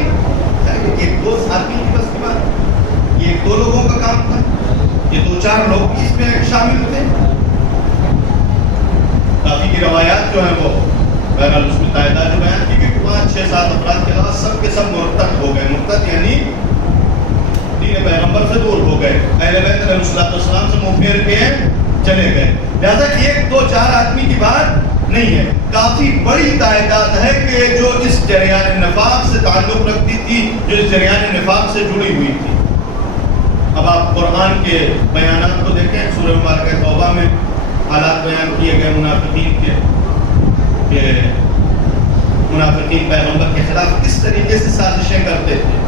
یہ دو آدمی کی بس کی بات, یہ دو لوگوں کا کام تھا, یہ 2-4 لوگ بھی اس میں شامل تھے. کافی کی روایات جو ہیں وہ بہرحال اس میں تعداد جو بیان کی کہ 5-6-7 افراد کے علاوہ سب کے سب مرتد ہو گئے. مرتد یعنی دین پیغمبر سے دور ہو گئے, اہل بیت علیہ السلام سے منہ پھیر کے چلے گئے. لہذا 1-2-4 آدمی کی بات نہیں ہے, کافی کافی بڑی تعداد ہے کہ جو اس جریان نفاق سے تعلق رکھتی تھی، جو اس جریان نفاق سے جڑی ہوئی تھی۔ اب آپ قرآن کے بیانات کو دیکھیں، سورہ مبارکہ توبہ میں حالات بیان کیے گئے منافقین کے، کہ منافقین پیغمبر کے خلاف کس طریقے سے سازشیں کرتے تھے۔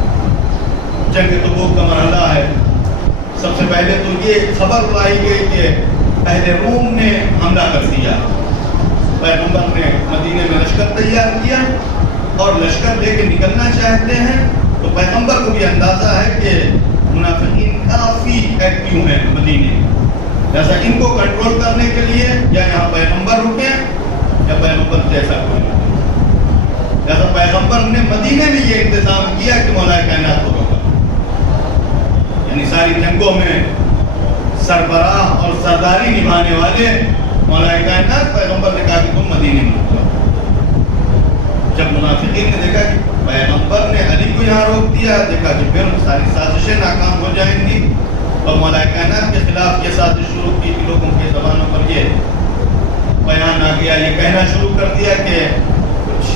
جنگ تبوک کا مرحلہ ہے، سب سے پہلے تو یہ خبر اڑائی گئی کہ اہل روم نے حملہ کر دیا، پیغمبر نے مدینے میں لشکر تیار کیا اور لشکر لے کے نکلنا چاہتے ہیں، تو پیغمبر کو بھی اندازہ ہے کہ منافقین کافی ایکٹیو ہیں مدینے میں، جیسا ان کو کنٹرول کرنے کے لیے یا یہاں پیغمبر رکیں یا پیغمبر جیسا کوئی رکے، جیسا پیغمبر نے مدینے میں یہ انتظام کیا کہ مولا کائنات کو روکا، یعنی ساری جنگوں میں سربراہ اور سرداری نبھانے والے مولا کائنات، پیغمبر نے کہا کہ تم مدینے میں رکو۔ جب منافقین نے دیکھا کہ پیغمبر نے علی کو یہاں روک دیا، دیکھا کہ پھر ساری سازشیں ناکام ہو جائیں گی، اور مولا کائنات کے خلاف یہ سازش شروع کی کہ لوگوں کی زبانوں پر یہ بیان آ گیا، یہ کہنا شروع کر دیا کہ کچھ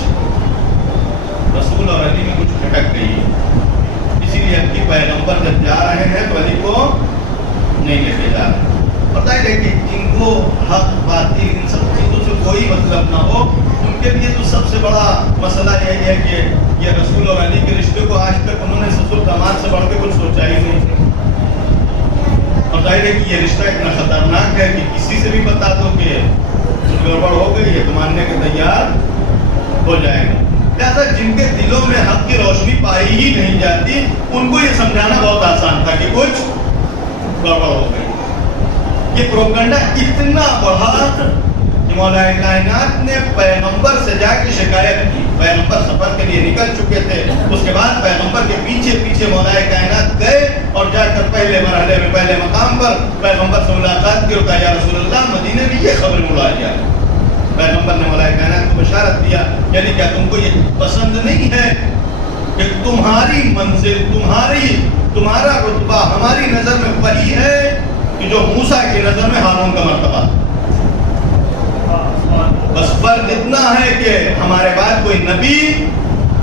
رسول اور علی میں کچھ کھٹک گئی ہے، اسی لیے اب کی پیغمبر جب جا رہے ہیں تو علی کو نہیں لے کے جا رہے۔ پتہ ہے کہ جن کو حق باطل ان سب چیزوں سے کوئی مطلب نہ ہو، ان کے لیے تو سب سے بڑا مسئلہ یہی ہے کہ یہ رسول اور علی کے رشتے کو آج تک انہوں نے سسر داماد سے بڑھ کے کچھ سوچا ہی نہیں۔ اور ظاہر ہے کہ یہ رشتہ اتنا خطرناک ہے کہ کسی سے بھی بتا دو کہ گڑبڑ ہو گئی ہے تو ماننے کے تیار ہو جائے گا۔ لہٰذا جن کے دلوں میں حق کی روشنی پائی ہی نہیں جاتی، ان کو یہ سمجھانا بہت آسان تھا کہ کچھ گڑبڑ ہو گئی۔ یہ پروپیگنڈا اتنا بڑھا کہ مولا کائنات نے پیغمبر سے جا کے شکایت کی، پیغمبر سفر کے لیے نکل چکے تھے، اس کے بعد پیغمبر کے پیچھے پیچھے مولا کائنات گئے اور جا کر پہلے مرحلے میں پہلے مقام پر پیغمبر سے ملاقات کی اور کہا یا رسول اللہ مدینے میں یہ خبر اڑا جائے۔ پیغمبر نے مولا کائنات کو بشارت دیا، یعنی کیا تم کو یہ پسند نہیں ہے کہ تمہاری منزل، تمہارا رتبہ ہماری نظر میں وہی ہے کہ جو موسیٰ کی نظر میں ہارون کا مرتبہ، بس فرق اتنا ہے کہ ہمارے بعد کوئی نبی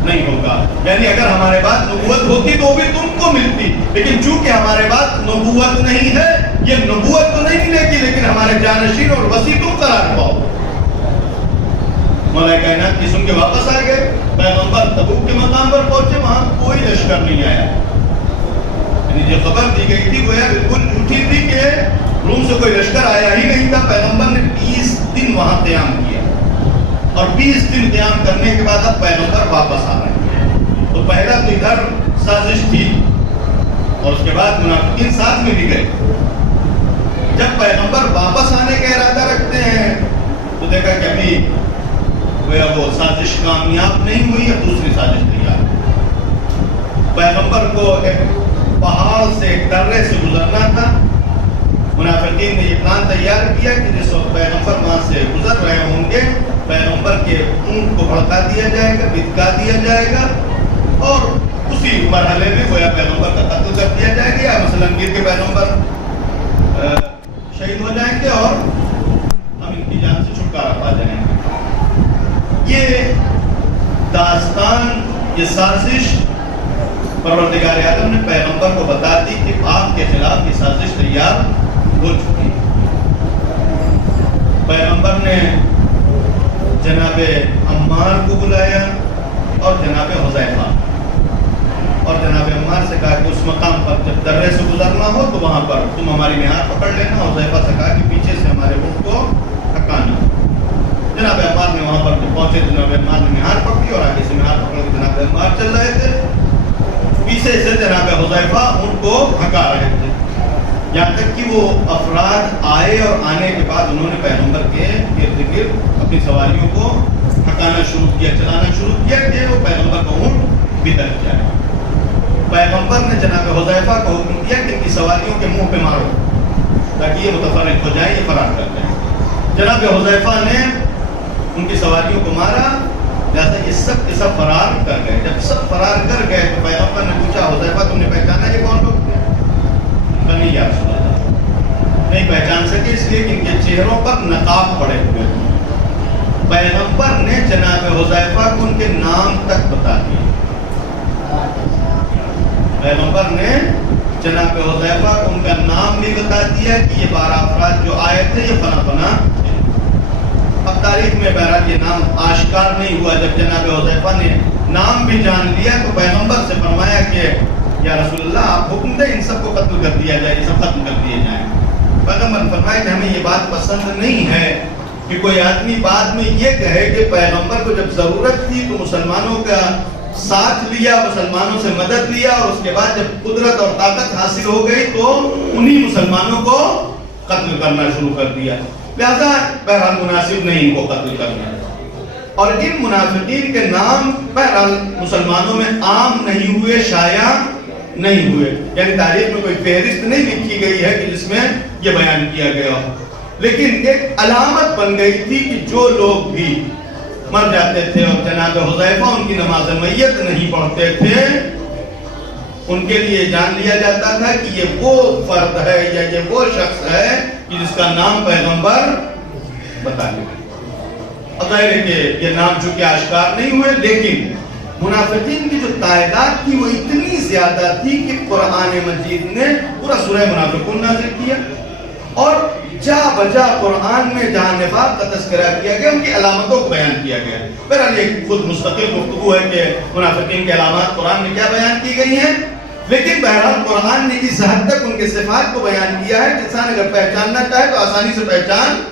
نہیں ہوگا، یعنی اگر ہمارے بعد نبوت ہوتی تو وہ بھی تم کو ملتی، لیکن چونکہ ہمارے بعد نبوت نہیں ہے، یہ نبوت تو نہیں ملے گی لیکن ہمارے جانشین اور وسیع تم قرار پاؤ۔ مولا کائنات کی سن کے واپس آ گئے، پیغمبر تبوک کے مقام پر پہنچے، وہاں کوئی لشکر نہیں آیا، یعنی جو خبر دی گئی تھی وہ بالکل جھوٹی تھی کہ روم سے کوئی لشکر آیا ہی نہیں تھا۔ پیغمبر نے 20 دن وہاں قیام کیا اور 20 دن قیام کرنے کے بعد اب پیغمبر واپس آ رہے ہیں، تو پہلا تو ادھر سازش تھی اور اس کے بعد منافقین ساتھ میں بھی گئے۔ جب پیغمبر واپس آنے کا ارادہ رکھتے ہیں تو دیکھا کہ ابھی وہ سازش کامیاب نہیں ہوئی، اب دوسری سازش تیار۔ پیغمبر کو ایک پہاڑ سے ایک درے سے گزرنا تھا، منافقین نے یہ پلان تیار کیا کہ جس وقت پیغمبر وہاں سے گزر رہے ہوں گے، پیغمبر کے اونٹ کو بھڑکا دیا جائے گا، بھتکا دیا جائے گا اور اسی مرحلے میں گویا پیغمبر کا قتل کر دیا جائے گا، یا مثلاً گر کے پیغمبر شہید ہو جائیں گے اور ہم ان کی جان سے چھٹکارا پا جائیں گے۔ یہ داستان، یہ سازش پروردگار عالم نے پیغمبر کو بتا دی کہ آپ کے خلاف یہ سازش تیار ہو چکی ہے۔ پیغمبر نے جناب عمار کو بلایا اور جناب حذیفہ، اور جناب عمار سے کہا کہ اس مقام پر جب درے سے گزرنا ہو تو وہاں پر تم ہماری نہار پکڑ لینا، حذیفہ سے کہا کہ پیچھے سے ہمارے اونٹ کو ہکانا۔ جناب عمار نے وہاں پر پہنچے، جناب عمار نے نہار پکڑی اور آگے سے نہار پکڑ کے جناب عمار چل رہے تھے، پیچھے سے جناب حذیفہ اونٹ کو ہکا رہے تھے، یہاں تک کہ وہ افراد آئے اور آنے کے بعد انہوں نے پیغمبر کے ارد گرد اپنی سواریوں کو ہکانا شروع کیا، چلانا شروع کیا کہ وہ پیغمبر کا اونٹ بھیتر جائے۔ پیغمبر نے جناب حذیفہ کو حکم دیا کہ ان کی سواریوں کے منہ پہ مارو تاکہ یہ متفرق ہو جائیں، یہ فرار کر جائیں۔ جناب حذیفہ نے ان کی سواریوں کو مارا، لہٰذا یہ سب کے سب فرار کر گئے۔ جب سب فرار کر گئے تو پیغمبر نے پوچھا حذیفہ تم نے پہچانا یہ کون لوگ تھے؟ نہیں یا رسول اللہ، نہیں پہچان سکے اس لیے کہ ان کے چہروں پر نقاب پڑے ہوئے تھے۔ پیغمبر نے جناب حذیفہ کو ان کے نام تک بتا دیا. پیغمبر نے جناب حذیفہ کو ان کا نام بھی بتا دیا کہ یہ 12 افراد جو آئے تھے یہ فنا فنا. اب تاریخ میں بہرحال یہ نام آشکار نہیں ہوا. جب جناب حذیفہ نے نام بھی جان لیا تو پیغمبر سے فرمایا کہ یا رسول اللہ آپ حکم دیں ان سب کو قتل کر دیا جائے, یہ سب ختم کر دیے جائیں. پیغمبر نے فرمایا کہ ہمیں یہ بات پسند نہیں ہے کہ کوئی آدمی بعد میں یہ کہے کہ پیغمبر کو جب ضرورت تھی تو مسلمانوں کا ساتھ لیا, مسلمانوں سے مدد لیا, اور اس کے بعد جب قدرت اور طاقت حاصل ہو گئی تو انہی مسلمانوں کو قتل کرنا شروع کر دیا. لہذا بہرحال مناسب نہیں ان کو قتل کرنا. اور ان منافقین کے نام بہرحال مسلمانوں میں عام نہیں ہوئے, شائع نہیں ہوئے. یعنی تاریخ میں کوئی فہرست نہیں لکھی گئی ہے کہ جس میں یہ بیان کیا گیا ہو, لیکن ایک علامت بن گئی تھی کہ جو لوگ بھی مر جاتے تھے اور جناب حذیفہ ان کی نماز میت نہیں پڑھتے تھے, ان کے لیے جان لیا جاتا تھا کہ یہ وہ فرد ہے یا یہ وہ شخص ہے کہ جس کا نام پیغمبر بتا دے. اب ظاہر ہے کہ یہ نام چونکہ آشکار نہیں ہوئے, لیکن منافقین کی جو تعداد تھی وہ اتنی زیادہ تھی کہ قرآن مجید نے پورا سورہ منافقون نازل کیا, اور جا بجا قرآن میں جہاں نفاق کا تذکرہ کیا گیا ان کی علامتوں کو بیان کیا گیا. بہرحال یہ خود مستقل گفتگو ہے کہ منافقین کی علامات قرآن میں کیا بیان کی گئی ہیں, لیکن بہرحال قرآن نے اس حد تک ان کے صفات کو بیان کیا ہے کہ انسان اگر پہچاننا چاہے تو آسانی سے پہچان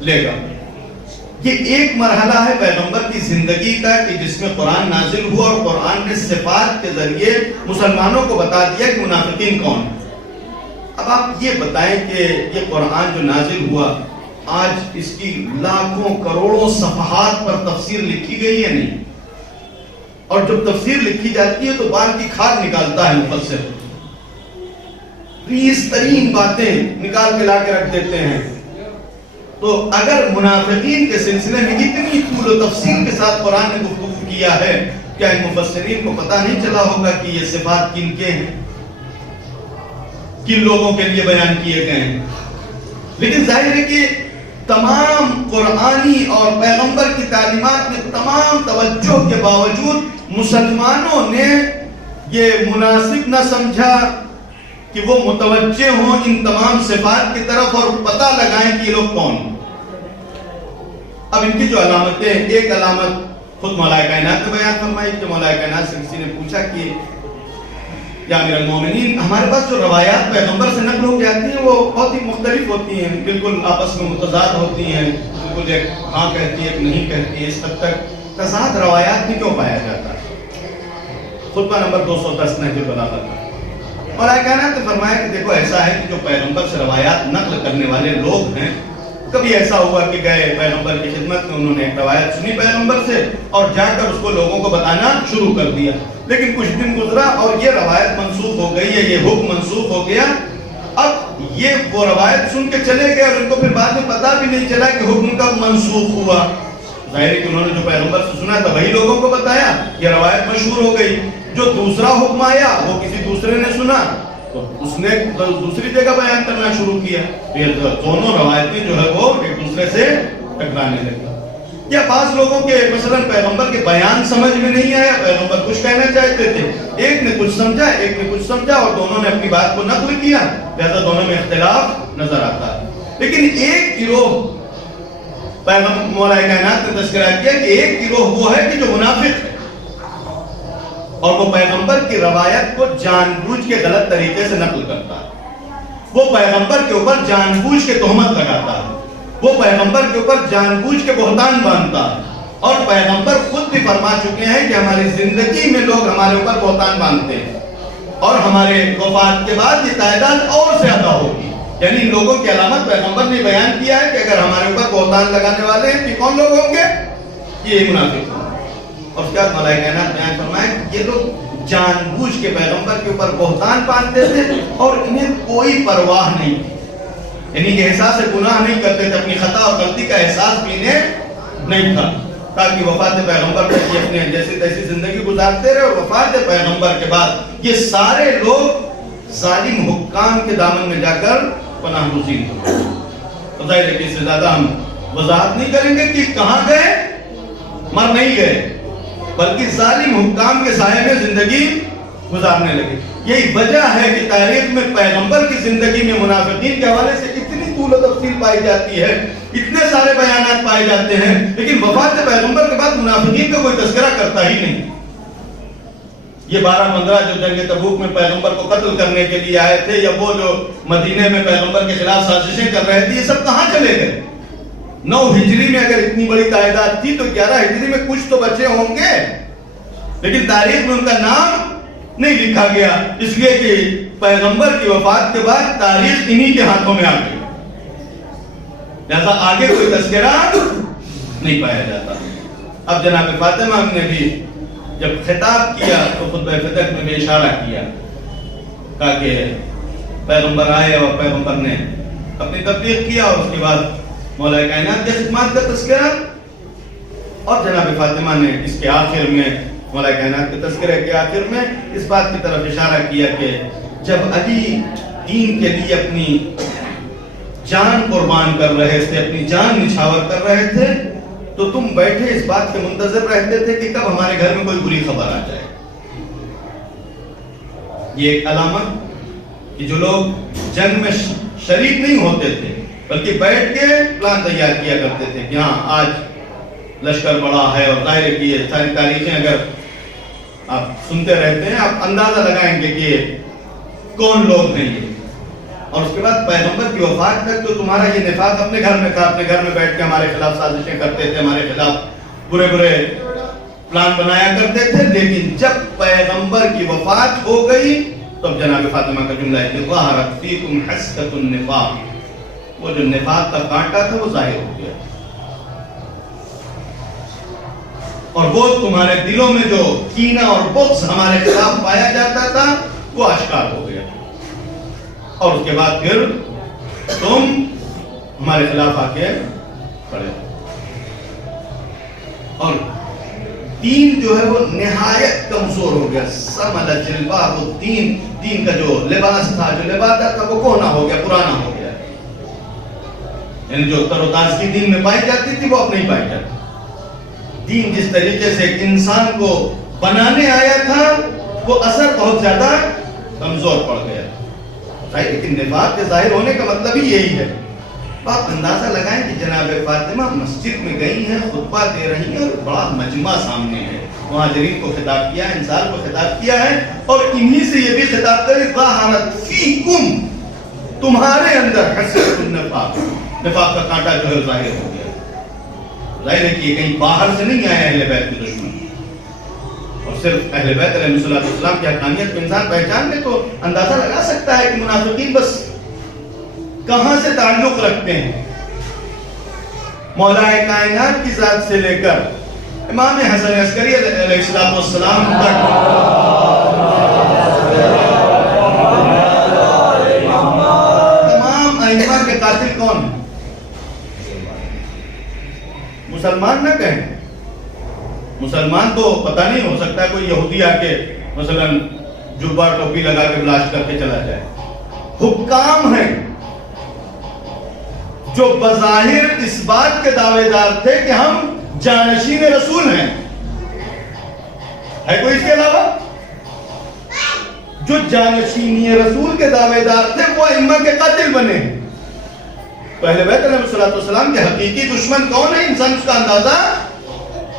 لے گا. یہ ایک مرحلہ ہے پیغمبر کی زندگی کا کہ جس میں قرآن نازل ہوا اور قرآن نے صفات کے ذریعے مسلمانوں کو بتا دیا کہ منافقین کون ہیں. اب آپ یہ بتائیں کہ یہ قرآن جو نازل ہوا آج اس کی لاکھوں کروڑوں صفحات پر تفسیر لکھی گئی ہے نہیں, اور جب تفسیر لکھی جاتی ہے تو بال کی کھال نکالتا ہے مفسر, ریز ترین باتیں نکال کے لا کے رکھ دیتے ہیں. تو اگر منافقین کے سلسلے میں اتنی طول و تفصیل کے ساتھ قرآن نے گفتگو کیا ہے, کیا ان مفسرین کو پتہ نہیں چلا ہوگا کہ یہ صفات کن کے ہیں, کن لوگوں کے لیے بیان کیے گئے ہیں. لیکن ظاہر ہے کہ تمام قرآنی اور پیغمبر کی تعلیمات میں تمام توجہ کے باوجود مسلمانوں نے یہ مناسب نہ سمجھا کہ وہ متوجہ ہوں ان تمام صفات کی طرف اور پتہ لگائیں کہ یہ لوگ کون. اب ان کی جو علامتیں, ایک علامت خود مولا کائنات نے بیان فرمائی کہ مولا کائنات سے کسی نے پوچھا کہ یا امیر المومنین ہمارے پاس جو روایات پیغمبر سے نقل ہو جاتی ہیں وہ بہت ہی مختلف ہوتی ہیں, بالکل آپس میں متضاد ہوتی ہیں, بالکل ایک ہاں کہتی ہے ایک نہیں کہتی ہے. اس حد تک تضاد روایات میں کیوں پایا جاتا ہے؟ خطبہ نمبر 210 نہج البلاغہ کا مولا کائنات نے فرمایا کہ دیکھو ایسا ہے کہ جو پیغمبر سے روایات نقل کرنے والے لوگ ہیں, کبھی ایسا ہوا کہ گئے پیغمبر کی خدمت میں, انہوں نے ایک روایت سنی پیغمبر سے اور جا کر اس کو لوگوں کو بتانا شروع کر دیا, لیکن کچھ دن گزرا اور یہ روایت منسوخ ہو گئی ہے, یہ حکم منسوخ ہو گیا. اب یہ وہ روایت سن کے چلے گئے اور ان کو پھر بعد میں پتہ بھی نہیں چلا کہ حکم کب منسوخ ہوا. ظاہر ہے کہ انہوں نے جو پیغمبر سے سنا تھا وہی لوگوں کو بتایا, یہ روایت مشہور ہو گئی. جو دوسرا حکم آیا وہ کسی دوسرے نے سنا تو اس نے دوسری جگہ بیان کرنا شروع کیا. یہ دونوں روایتیں جو ہے وہ ایک دوسرے سے ٹکرانے لگی. یا بعض لوگوں کے مثلا پیغمبر کے بیان سمجھ میں نہیں آیا, پیغمبر کچھ کہنا چاہتے تھے, ایک نے کچھ سمجھا ایک نے کچھ سمجھا اور دونوں نے اپنی بات کو نقل کیا, لہذا دونوں میں اختلاف نظر آتا ہے. لیکن ایک گروہ پیغمبر مولا کائنات نے تذکرہ کیا کہ ایک گروہ وہ ہے کہ جو منافق ہے اور وہ پیغمبر کی روایت کو جان بوجھ کے غلط طریقے سے نقل کرتا ہے, وہ پیغمبر کے اوپر جان بوجھ کے تہمت لگاتا ہے, وہ پیغمبر کے اوپر جان بوجھ کے بہتان باندھتا ہے. اور پیغمبر خود بھی فرما چکے ہیں کہ ہماری زندگی میں لوگ ہمارے اوپر بہتان باندھتے ہیں اور ہمارے وفات کے بعد یہ تعداد اور زیادہ ہوگی. یعنی ان لوگوں کی علامت پیغمبر نے بیان کیا ہے کہ اگر ہمارے اوپر بہتان لگانے والے ہیں کہ کون لوگ ہوں گے, یہ منافق. اور اس کے بعد مولا کائنات بیان فرمائے کہ یہ لوگ جان بوجھ کے پیغمبر کے اوپر بہتان باندھتے تھے اور انہیں کوئی پرواہ نہیں تھی, یعنی کہ احساس گناہ نہیں کرتے تھے, اپنی خطا اور غلطی کا احساس بھی انہیں نہیں تھا, تاکہ وفات پیغمبر تک یہ اپنے جیسی تیسی زندگی گزارتے رہے. اور وفات پیغمبر کے بعد یہ سارے لوگ ظالم حکام کے دامن میں جا کر پناہ گزین ہوئے. ظاہر ہے کہ اس سے زیادہ ہم وضاحت نہیں کریں گے کہ کہاں گئے مر نہیں گئے بلکہ ظالم حکام کے سائے میں زندگی گزارنے لگے. یہی وجہ ہے کہ تاریخ میں پیغمبر کی زندگی میں منافقین کے حوالے سے اتنی طول و تفصیل پائی جاتی ہے, اتنے سارے بیانات پائے جاتے ہیں, لیکن وفات پیغمبر کے بعد منافقین کا کوئی تذکرہ کرتا ہی نہیں. یہ 12-15 جو جنگ تبوک میں پیغمبر کو قتل کرنے کے لیے آئے تھے, یا وہ جو مدینے میں پیغمبر کے خلاف سازشیں کر رہے تھے, یہ سب کہاں چلے گئے؟ 9 ہجری میں اگر اتنی بڑی تعداد تھی تو 11 ہجری میں کچھ تو بچے ہوں گے, لیکن تاریخ میں ان کا نام نہیں لکھا گیا, اس لیے کہ پیغمبر کی وفات کے بعد تاریخ انہی کے ہاتھوں میں آ گئی, لہذا آگے کوئی تذکرہ نہیں پایا جاتا. اب جناب فاطمہ نے بھی جب خطاب کیا تو خطبہ فتح میں بھی اشارہ کیا, کہا کہ پیغمبر آئے اور پیغمبر نے اپنی تبلیغ کیا, اور اس کے بعد مولا کائنات کے خدمات کا تذکرہ, اور جناب فاطمہ نے اس کے آخر میں مولا کائنات کے تذکرے کے آخر میں اس بات کی طرف اشارہ کیا کہ جب علی دین کے لیے اپنی جان قربان کر رہے تھے, اپنی جان نچھاور کر رہے تھے, تو تم بیٹھے اس بات کے منتظر رہتے تھے کہ کب ہمارے گھر میں کوئی بری خبر آ جائے. یہ ایک علامت کہ جو لوگ جنگ میں شریک نہیں ہوتے تھے بلکہ بیٹھ کے پلان تیار کیا کرتے تھے کہ ہاں آج لشکر بڑا ہے, اور ظاہر ہے کہ یہ ساری تاریخیں اگر آپ سنتے رہتے ہیں آپ اندازہ لگائیں گے کہ کون لوگ ہیں یہ. اور اس کے بعد پیغمبر کی وفات تک تو تمہارا یہ نفاق اپنے گھر میں تھا, اپنے گھر میں بیٹھ کے ہمارے خلاف سازشیں کرتے تھے, ہمارے خلاف برے برے پلان بنایا کرتے تھے, لیکن جب پیغمبر کی وفات ہو گئی تو جناب فاطمہ کا جملہ ہے کہ ظہرت فیکم حسکۃ النفاق, وہ جو نفاق کا کانٹا تھا وہ ظاہر ہو گیا, اور وہ تمہارے دلوں میں جو کینہ اور بغض ہمارے خلاف پایا جاتا تھا وہ آشکار ہو گیا, اور اس کے بعد پھر تم ہمارے خلاف آ کے کھڑے, اور دین جو ہے وہ نہایت کمزور ہو گیا. سمل جلباب الدین, دین کا جو لباس تھا, جو لبادہ تھا, وہ کونا ہو گیا, پرانا ہو گیا. یعنی جو تر و تازگی دین میں پائی جاتی تھی وہ اب نہیں پائی جاتی. دین جس طریقے سے ایک انسان کو بنانے آیا تھا وہ اثر بہت زیادہ کمزور پڑ گیا. لیکن نفاق کے ظاہر ہونے کا مطلب ہی یہی ہے. آپ اندازہ لگائیں کہ جناب فاطمہ مسجد میں گئی ہیں, خطبہ دے رہی ہیں, اور بڑا مجمع سامنے ہے, مہاجرین کو خطاب کیا ہے, انصار کو خطاب کیا ہے, اور انہی سے یہ بھی خطاب کرے ظہرت فیکم, تمہارے اندر حسکۃ النفاق, نفاق کا کانٹا جو ہے ظاہر ہو گیا. ظاہر ہے کہ یہ کہیں باہر سے نہیں آیا اہل بیت کے دشمن, اور صرف اہل بیت علیہ السلام کی حقانیت کو انسان پہچان لے تو اندازہ لگا سکتا ہے کہ منافقین بس کہاں سے تعلق رکھتے ہیں. مولا کائنات کی ذات سے لے کر امام حسن عسکری علیہ السلام تک, تمام ائمہ کے قاتل کون ہیں؟ مسلمان نہ کہیں, مسلمان تو پتہ نہیں, ہو سکتا ہے کوئی یہودی آ کے مثلا جبہ ٹوپی لگا کے بلاسٹ کر کے چلا جائے. حکام ہیں جو بظاہر اس بات کے دعوے دار تھے کہ ہم جانشین رسول ہیں, ہے کوئی اس کے علاوہ؟ جو جانشینی رسول کے دعوے دار تھے وہ ائمہ کے قاتل بنے. پہلے بیت علیہ السلام کے حقیقی دشمن کون ہے, انسان اس کا اندازہ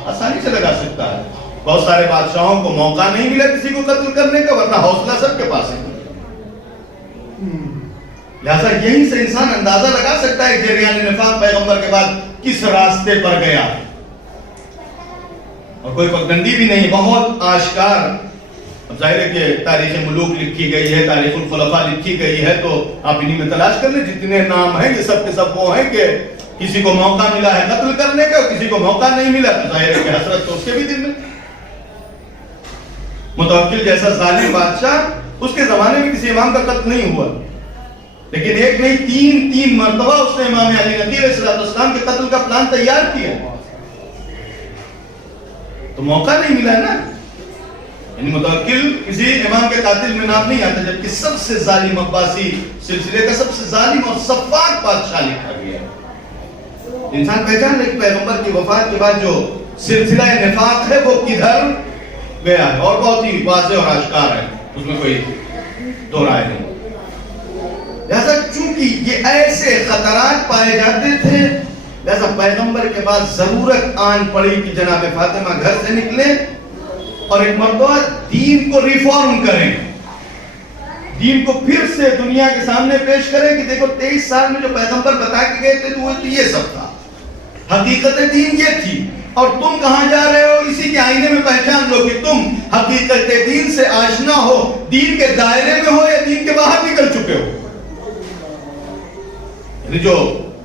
آسانی سے لگا سکتا ہے. بہت سارے بادشاہوں کو موقع نہیں ملا کسی کو قتل کرنے کا, ورنہ حوصلہ سب کے پاس ہے. لہذا یہیں سے انسان اندازہ لگا سکتا ہے کہ جریان نفاق پیغمبر کے بعد کس راستے پر گیا, اور کوئی پگڈنڈی بھی نہیں, بہت آشکار. اب ظاہر ہے کہ تاریخ ملوک لکھی گئی ہے, تاریخ الخلفاء لکھی گئی ہے, تو آپ انہی میں تلاش کر لیں. جتنے نام ہیں یہ سب کے سب وہ ہیں کہ کسی کو موقع ملا ہے قتل کرنے کا, کسی کو موقع نہیں ملا تو ظاہر ہے کہ حسرت تو اس کے بھی دل میں. متوکل جیسا ظالم بادشاہ, اس کے زمانے میں کسی امام کا قتل نہیں ہوا, لیکن ایک نہیں تین مرتبہ اس نے امام علی نبی علیہ السلام کے قتل کا پلان تیار کیا, تو موقع نہیں ملا ہے نا. یعنی متوکل کسی امام کے قاتل میں نام نہیں آتا, جبکہ سب سے ظالم عباسی سلسلے کا سب سے ظالم اور سفاک بادشاہ لکھا گیا. انسان پہچان لے کہ پیغمبر کی وفات کے بعد جو سلسلہ نفاق ہے وہ کدھر گیا ہے، اور بہت ہی واضح اور آشکار ہے، اس میں کوئی دو رائے نہیں۔ لہذا چونکہ یہ ایسے خطرات پائے جاتے تھے، لہذا پیغمبر کے بعد ضرورت آن پڑی کہ جناب فاطمہ گھر سے نکلیں اور ایک مرتبہ دین کو ریفارم کریں، دین کو پھر سے دنیا کے سامنے پیش کریں کہ دیکھو 23 سال میں جو پیغمبر بتا کے گئے تھے تو وہ یہ سب تھا، حقیقت دین یہ تھی، اور تم کہاں جا رہے ہو اسی کے آئینے میں پہچان لو کہ تم حقیقت دین سے آشنا ہو، دین کے دائرے میں ہو یا دین کے باہر نکل چکے ہو۔ یعنی جو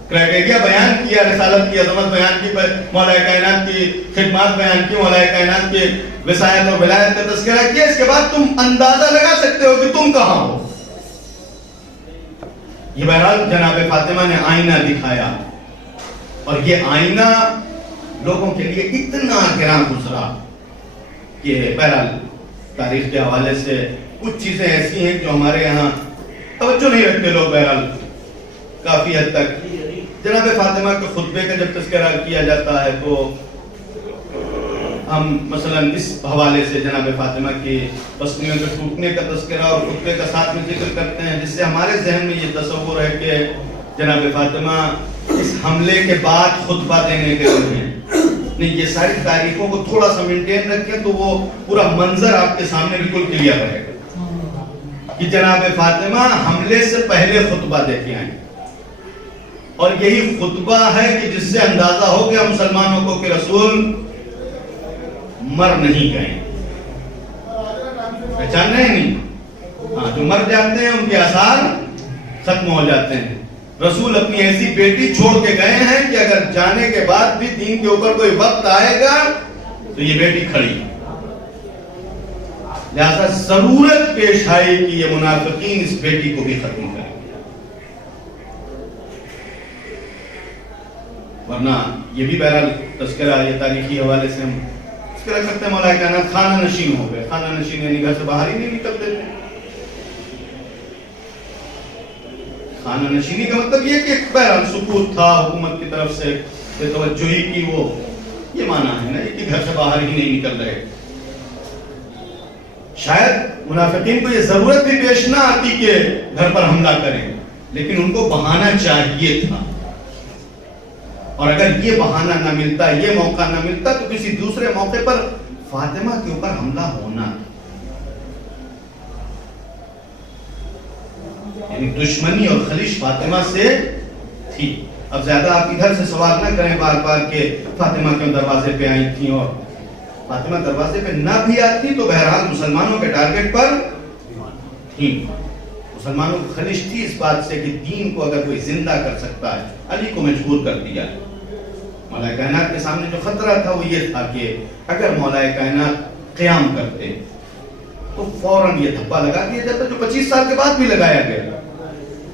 کرائٹیریا بیان کیا، رسالت کی عظمت بیان کی، مولا کائنات کی خدمات بیان کی، مولا کائنات کے وصایت اور ولایت کا تذکرہ کیا، اس کے بعد تم اندازہ لگا سکتے ہو کہ تم کہاں ہو۔ یہ بہرحال جناب فاطمہ نے آئینہ دکھایا، اور یہ آئینہ لوگوں کے لیے اتنا گراں گزرا کہ بہرحال تاریخ کے حوالے سے کچھ چیزیں ایسی ہیں جو ہمارے یہاں توجہ نہیں رکھتے لوگ، بہرحال کافی حد تک جناب فاطمہ کے خطبے کا جب تذکرہ کیا جاتا ہے تو ہم مثلا اس حوالے سے جناب فاطمہ کی پسلیوں کے ٹوٹنے کا تذکرہ اور خطبے کا ساتھ میں ذکر کرتے ہیں، جس سے ہمارے ذہن میں یہ تصور ہے کہ جناب فاطمہ اس حملے کے بعد خطبہ دینے کے لیے ہیں۔ نہیں، یہ ساری تاریخوں کو تھوڑا سا مینٹین رکھیں تو وہ پورا منظر آپ کے سامنے بالکل کلیئر رہے گا کہ جناب فاطمہ حملے سے پہلے خطبہ دے کے آئیں، اور یہی خطبہ ہے کہ جس سے اندازہ ہو گیا مسلمانوں کو کہ رسول مر نہیں گئے۔ پہچان رہے ہیں؟ نہیں، ہاں، جو مر جاتے ہیں ان کے آثار ختم ہو جاتے ہیں۔ رسول اپنی ایسی بیٹی چھوڑ کے گئے ہیں کہ اگر جانے کے بعد بھی دین کے اوپر کوئی وقت آئے گا تو یہ بیٹی کھڑی، لہذا ضرورت پیش آئی کہ یہ منافقین اس بیٹی کو بھی ختم کریں، ورنہ یہ بھی بہرحال تذکرہ یہ تاریخی حوالے سے ہم تذکرہ کرتے ہیں، مولا کائنات خانہ نشین ہو گئے۔ خانہ نشین یعنی گھر سے باہر ہی نہیں نکلتے تھے۔ خانہ نشینی کا مطلب یہ کہ بہرحال سکوت تھا، حکومت کی طرف سے بے توجہی کی، وہ یہ معنی ہے نا کہ گھر سے باہر ہی نہیں نکل رہے۔ شاید منافقین کو یہ ضرورت بھی پیش نہ آتی کہ گھر پر حملہ کریں، لیکن ان کو بہانہ چاہیے تھا، اور اگر یہ بہانہ نہ ملتا، یہ موقع نہ ملتا تو کسی دوسرے موقع پر فاطمہ کے اوپر حملہ ہونا، یعنی دشمنی اور خلش فاطمہ سے تھی۔ اب زیادہ آپ ادھر سے سوال نہ کریں بار بار کہ فاطمہ کیوں دروازے پہ آئی تھیں، اور فاطمہ دروازے پہ نہ بھی آتی تو بہرحال مسلمانوں کے ٹارگٹ پر تھی، مسلمانوں کو خلش تھی اس بات سے کہ دین کو اگر کوئی زندہ کر سکتا ہے، علی کو مجبور کر دیا۔ مولا کائنات کے سامنے جو خطرہ تھا وہ یہ تھا کہ اگر مولا کائنات قیام کرتے تو فوراً یہ دھپا لگا دیا جاتا جو 25 سال کے بعد بھی لگایا گیا،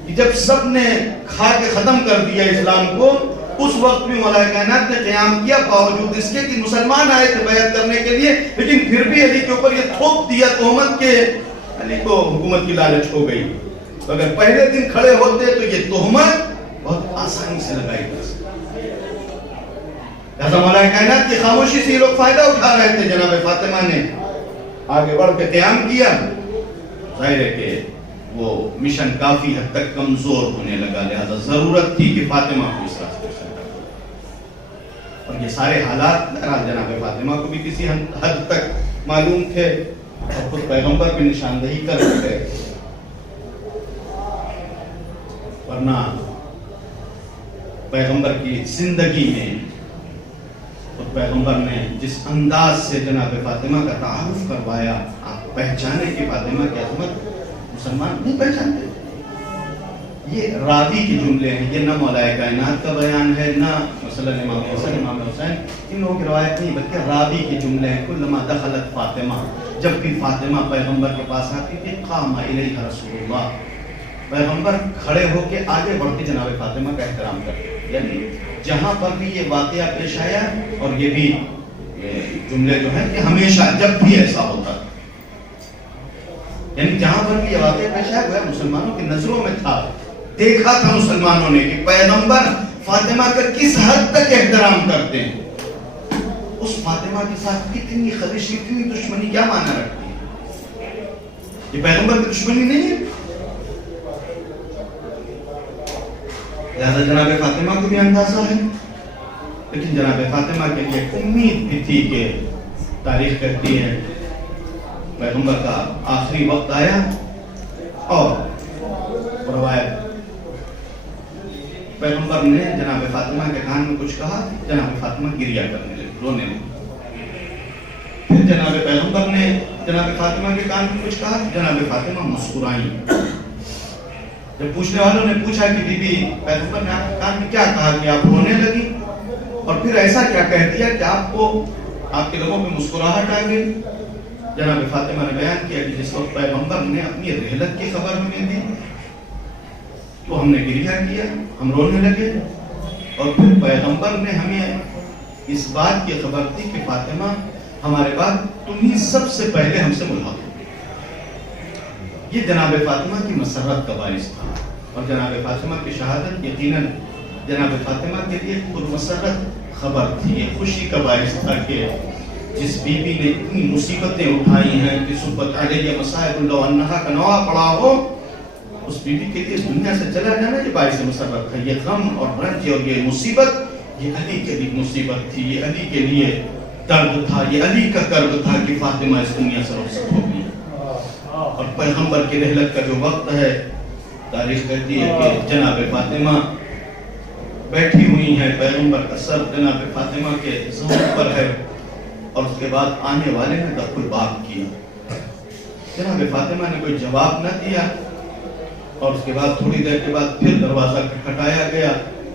کہ جب سب نے کھا کے ختم کر دیا اسلام کو، اس وقت بھی مولا کائنات نے قیام کیا، باوجود اس کے کہ مسلمان آئے تھے بیعت کرنے کے لیے، لیکن پھر بھی علی کے اوپر یہ تھوپ دیا تہمت کہ علی کو حکومت کی لالچ ہو گئی۔ تو اگر پہلے دن کھڑے ہوتے تو یہ تہمت بہت آسانی سے لگائی جا سکتی۔ لہذا مولا کائنات کی خاموشی سے یہ لوگ فائدہ اٹھا رہے تھے، جناب فاطمہ نے آگے بڑھ کے قیام کیا، ظاہر ہے کہ وہ مشن کافی حد تک کمزور ہونے لگا، لہذا ضرورت تھی کہ فاطمہ کو اس راستے سے، اور یہ سارے حالات جناب فاطمہ کو بھی کسی حد تک معلوم تھے، اور خود پیغمبر بھی نشاندہی کر رہے تھے، ورنہ پیغمبر کی زندگی میں خود پیغمبر نے جس انداز سے جناب فاطمہ کا تعارف کروایا، آپ پہچانے کہ فاطمہ کی عظمت مسلمان نہیں پہچانتے۔ یہ راوی کے جملے ہیں، یہ نہ مولا کائنات کا بیان ہے، نہ مثلا امام حسن امام حسین ان لوگوں کی روایت نہیں، بلکہ راوی کے جملے ہیں۔ کلما دخلت فاطمہ، جب بھی فاطمہ پیغمبر کے پاس آتی تھی، قام الیہا رسول اللہ، پیغمبر کھڑے ہو کے آگے بڑھ کے جناب فاطمہ کا احترام کرتے، یعنی جہاں پر بھی یہ واقعہ پیش آیا، اور یہ بھی جملے جو ہیں کہ ہمیشہ جب بھی ایسا ہوتا، یعنی جہاں پر بھی یہ واقعہ پیش آیا، وہ مسلمانوں کی نظروں میں تھا، دیکھا تھا مسلمانوں نے کہ پیغمبر فاطمہ کا کس حد تک احترام کرتے ہیں، اس فاطمہ کے ساتھ اتنی خدش، اتنی دشمنی کیا معنی رکھتی ہے؟ یہ پیغمبر کی دشمنی نہیں ہے؟ لہذا جناب فاطمہ کو بھی اندازہ ہے، لیکن جناب فاطمہ کے لیے امید بھی تھی کہ تاریخ کہتی ہے پیغمبر کا آخری وقت آیا اور روایت پیغمبر نے جناب فاطمہ کے کان میں کچھ کہا، جناب فاطمہ گریہ کرنے لگی، رونے لگی۔ پھر جناب پیغمبر نے جناب فاطمہ کے کان میں کچھ کہا، جناب فاطمہ مسکرائیں۔ جب پوچھنے والوں نے پوچھا کہ بی بی پیغمبر نے آپ کے کان میں کیا کہا کہ آپ رونے لگی، اور پھر ایسا کیا کہہ دیا کہ آپ کو آپ کے لوگوں پہ مسکراہٹ آ گئی، جناب فاطمہ نے بیان کیا کہ جس وقت پیغمبر نے اپنی رحلت کی خبر ہمیں دی تو ہم نے گریہ کیا، ہم رونے لگے، اور پھر پیغمبر نے ہمیں اس بات کی خبر دی کہ فاطمہ ہمارے بعد تم ہی سب سے پہلے ہم سے ملحق ہو۔ یہ جناب فاطمہ کی مسرت کا باعث تھا، اور جناب فاطمہ کی شہادت یقیناً جناب فاطمہ کے لیے پرمسرت خبر تھی، یہ خوشی کا باعث تھا کہ جس بی بی نے اتنی مصیبتیں اٹھائی ہیں کہ صبت علیہ مصائب اللہ انہا کا نوا پڑا ہو، اس بی بی کے لیے دنیا سے چلا جانا یہ باعث مسرت تھا۔ یہ غم اور رنج اور یہ مصیبت یہ علی کے لیے مصیبت تھی، یہ علی کے لیے درد تھا، یہ علی کا کرب تھا کہ فاطمہ اس دنیا سے رخصت ہو گئی۔ اور پیغمبر کی رحلت کا جو وقت ہے، تاریخ کہتی ہے کہ جناب فاطمہ بیٹھی ہوئی ہیں، پیغمبر کا سر جناب فاطمہ کے زور پر ہے، اور اس کے بعد آنے والے نے دخل الباب کیا۔ جناب فاطمہ نے کوئی جواب نہ دیا، اور اس کے بعد تھوڑی دیر کے بعد پھر دروازہ کھٹکھٹایا گیا،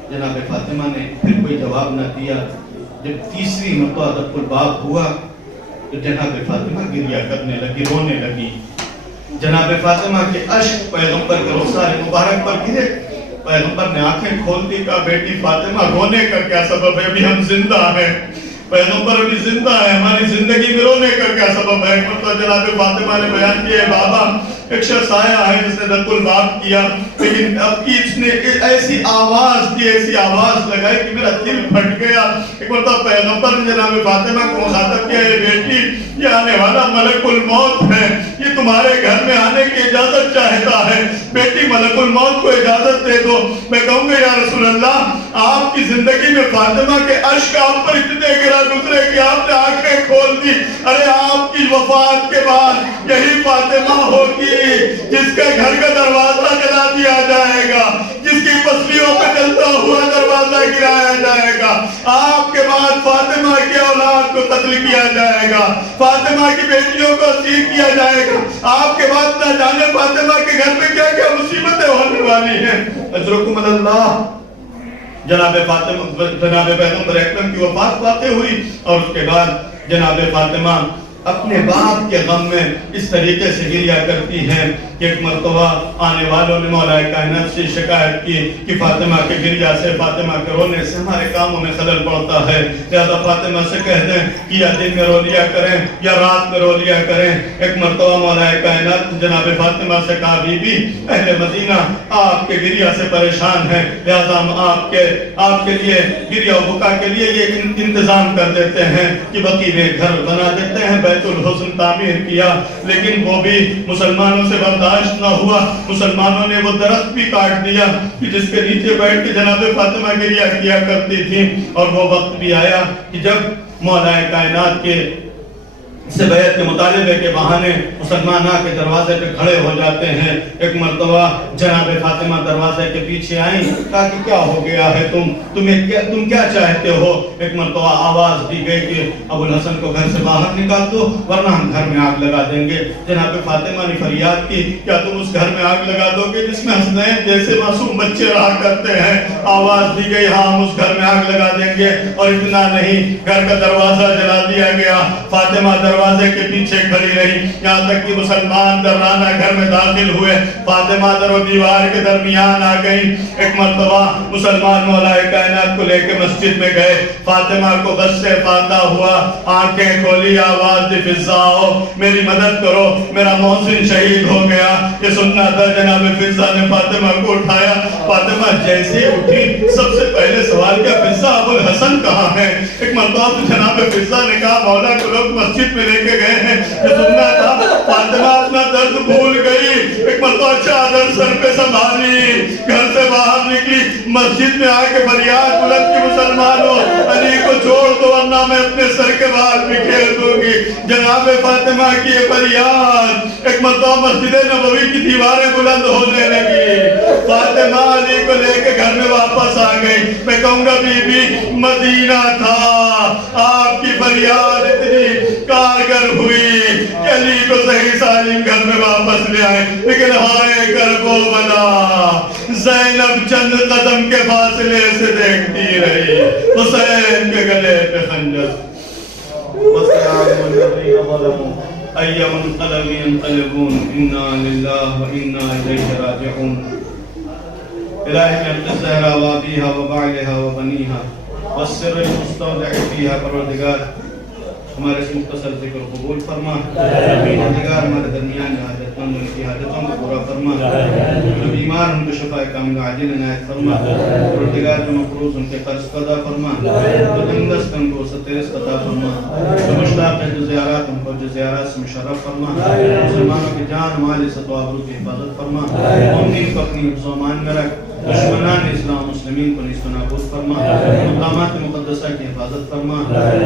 جناب فاطمہ نے پھر کوئی جواب نہ دیا۔ جب تیسری مرتبہ دخل الباب ہوا تو جناب فاطمہ گریہ کرنے لگی، رونے لگی۔ جناب فاطمہ کے اشک پیغمبر کے رخسار مبارک پر گرے، پیغمبر نے آنکھیں کھول دی، کہا بیٹی فاطمہ رونے کا کیا سبب ہے؟ ابھی ہم زندہ ہیں، پیغمبر ابھی زندہ ہے، ہماری زندگی میں رونے کا کیا سبب ہے؟ مطلب جناب فاطمہ نے بیان کیا ہے بابا ایک شخص آیا ہے جس نے دخل الباب کیا، لیکن اب کی اس نے ایسی آواز دی، ایسی آواز لگائی کہ میرا دل پھٹ گیا۔ ایک مرتبہ پیغمبر نے جناب فاطمہ کو مخاطب کیا، یہ بیٹی یہ آنے والا ملک الموت ہے، یہ تمہارے گھر میں آنے کی اجازت چاہتا ہے، بیٹی ملک الموت کو اجازت دے دو۔ میں کہوں گا یا رسول اللہ آپ کی زندگی میں فاطمہ کے اشک آپ پر اتنے گرا گزرے کہ آپ نے آنکھیں کھول دی۔ ارے آپ کی وفات کے بعد یہی فاطمہ ہوگی جس کے گھر کا دروازہ جلا دیا جائے گا، جس کی پسلیوں پہ چلتا ہوا دروازہ گرایا جائے گا۔ آپ کے بعد فاطمہ کی اولاد کو قتل کیا جائے گا، فاطمہ کی بیٹیوں کو اسیر کیا جائے گا۔ آپ کے بعد نہ جانے فاطمہ کے گھر میں کیا کیا مصیبتیں ہونے والی ہیں۔ اجرکم اللہ۔ جناب فاطمہ جناب پیغمبر اکرم کی وفات واقع ہوئی، اور اس کے بعد جناب فاطمہ اپنے باپ کے غم میں اس طریقے سے گریہ کرتی ہے کہ ایک مرتبہ آنے والوں نے مولا کائنات سے شکایت کی کہ فاطمہ کے گریہ سے، فاطمہ کے رونے سے ہمارے کاموں میں خلل پڑتا ہے، لہذا فاطمہ سے کہہ دیں کہ یا دن میں رو لیا کریں یا رات میں رو لیا کریں۔ ایک مرتبہ مولا کائنات جناب فاطمہ سے کہا بی بی اہل مدینہ آپ کے گریہ سے پریشان ہیں، لہذا ہم آپ کے لیے گریہ و بکا کے لیے یہ انتظام کر دیتے ہیں کہ بقی میں گھر بنا دیتے ہیں، بیت الحسن تعمیر کیا، لیکن وہ بھی مسلمانوں سے برداشت نہ ہوا، مسلمانوں نے وہ درخت بھی کاٹ دیا کہ جس کے نیچے بیٹھ کے جناب فاطمہ گریہ کیا کرتی تھی۔ اور وہ وقت بھی آیا کہ جب مولا کائنات کے سے بیعت کے مطالبے کے بہانے مسلمان آ کے دروازے پہ کھڑے ہو جاتے ہیں۔ ایک مرتبہ جناب فاطمہ دروازے کے پیچھے آئیں، کہا کہ کیا ہو گیا ہے تم کیا چاہتے ہو؟ ایک مرتبہ آواز دی گئی کہ ابو الحسن کو گھر سے باہر نکال دو ورنہ ہم گھر میں آگ لگا دیں گے۔ جناب فاطمہ نے فریاد کی کیا تم اس گھر میں آگ لگا دو گے جس میں حسنین جیسے معصوم بچے رہا کرتے ہیں؟ آواز دی گئی ہاں ہم اس گھر میں آگ لگا دیں گے۔ اور اتنا نہیں، گھر کا دروازہ جلا دیا گیا، فاطمہ دروازے کے پیچھے کھڑی رہی یہاں تک کہ مسلمان درانہ گھر میں داخل ہوئے. فاطمہ در و دیوار کے درمیان آ گئی. ایک مرتبہ مسلمان مولا کائنات کو لے کے مسجد میں گئے. فاطمہ کو بس سے فاتح ہوا, آنکھیں کھولی, آواز دی فضاؤ میری مدد کرو, میرا محسن شہید ہو گیا. یہ سننا تھا. جناب فضا نے فاطمہ کو اٹھایا. فاطمہ جیسے اٹھی سب سے پہلے سوال کیا, فضا ابو الحسن کہاں ہے؟ ایک مرتبہ تو جناب فضا نے کہا مولا کو لوگ مسجد میں لے کے گئے ہیں. یہ سننا تھا. فاطمہ اپنا درد بھول گئی. ایک مرتبہ چادر سر پہ سنبھالی, گھر سے باہر نکلی, مسجد میں آ کے فریاد بلند کی مسلمانوں علی کو چھوڑ دو ورنہ میں اپنے سر کے باہر بکھیر دوں گی. جناب فاطمہ کی یہ فریاد. ایک مرتبہ مسجد نبوی کی دیواریں بلند ہونے لگی. فاطمہ علی کو لے کے گھر میں واپس آ گئی. میں کہوں گا بی بی مدینہ تھا, آپ کی فریاد اتنی کارگر ہوئی کہ علی کو صحیح سالم گھر میں واپس لے آئے. لیکن ہائے کربو بلا, زینب چند قدم کے فاصلے سے دیکھتی رہی. حسین کے گلے پہ خنجر. وَسَلَامُ الَّذِينَ ظَلَمُوا أَيَّ مُنْقَلَبٍ يَنْقَلِبُونَ إِنَّا لِلَّهِ وَإِنَّا إِلَيْهِ رَاجِعُونَ. إلهي من الزهرة وابيها وبعلها وبنيها والسر المستودع فيها. پروردگار ہمارے اس مختصر ذکر قبول فرما. پروردگار ہمارے درمیان حاجت مندوں کی حاجتوں کو پورا فرما. جو بیمار ان کو شفاء کاملہ عاجل عنایت فرما. پروردگار جو مقروض ان کے قرض قضا فرما. جو تنگدست ان کو سترس عطا فرما. جو مشتاق ہے جو زیارات ان کو جو زیارات سے مشرف فرما. مسلمانوں کی جان مال عزت و آبرو کی حفاظت فرما. مومنین کو اپنی حفظ و امان میں رکھ. دشمنان اسلام مسلمین کو نیست و نابود فرما. مقامات مقدسہ کی حفاظت فرما.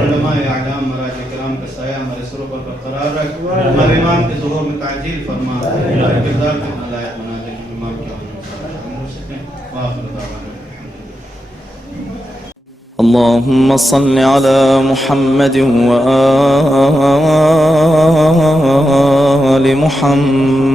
علماء اعلام مراجع کرام کا سایہ ہمارے سروں پر برقرار رکھ. ہمارے امام کے ظہور میں تعجیل فرما. ہمارے کردار کو اتنا لائق بنا دے کہ بیمار کیا ہو سکیں. وآخر دعوانا اللهم صل على محمد وآل محمد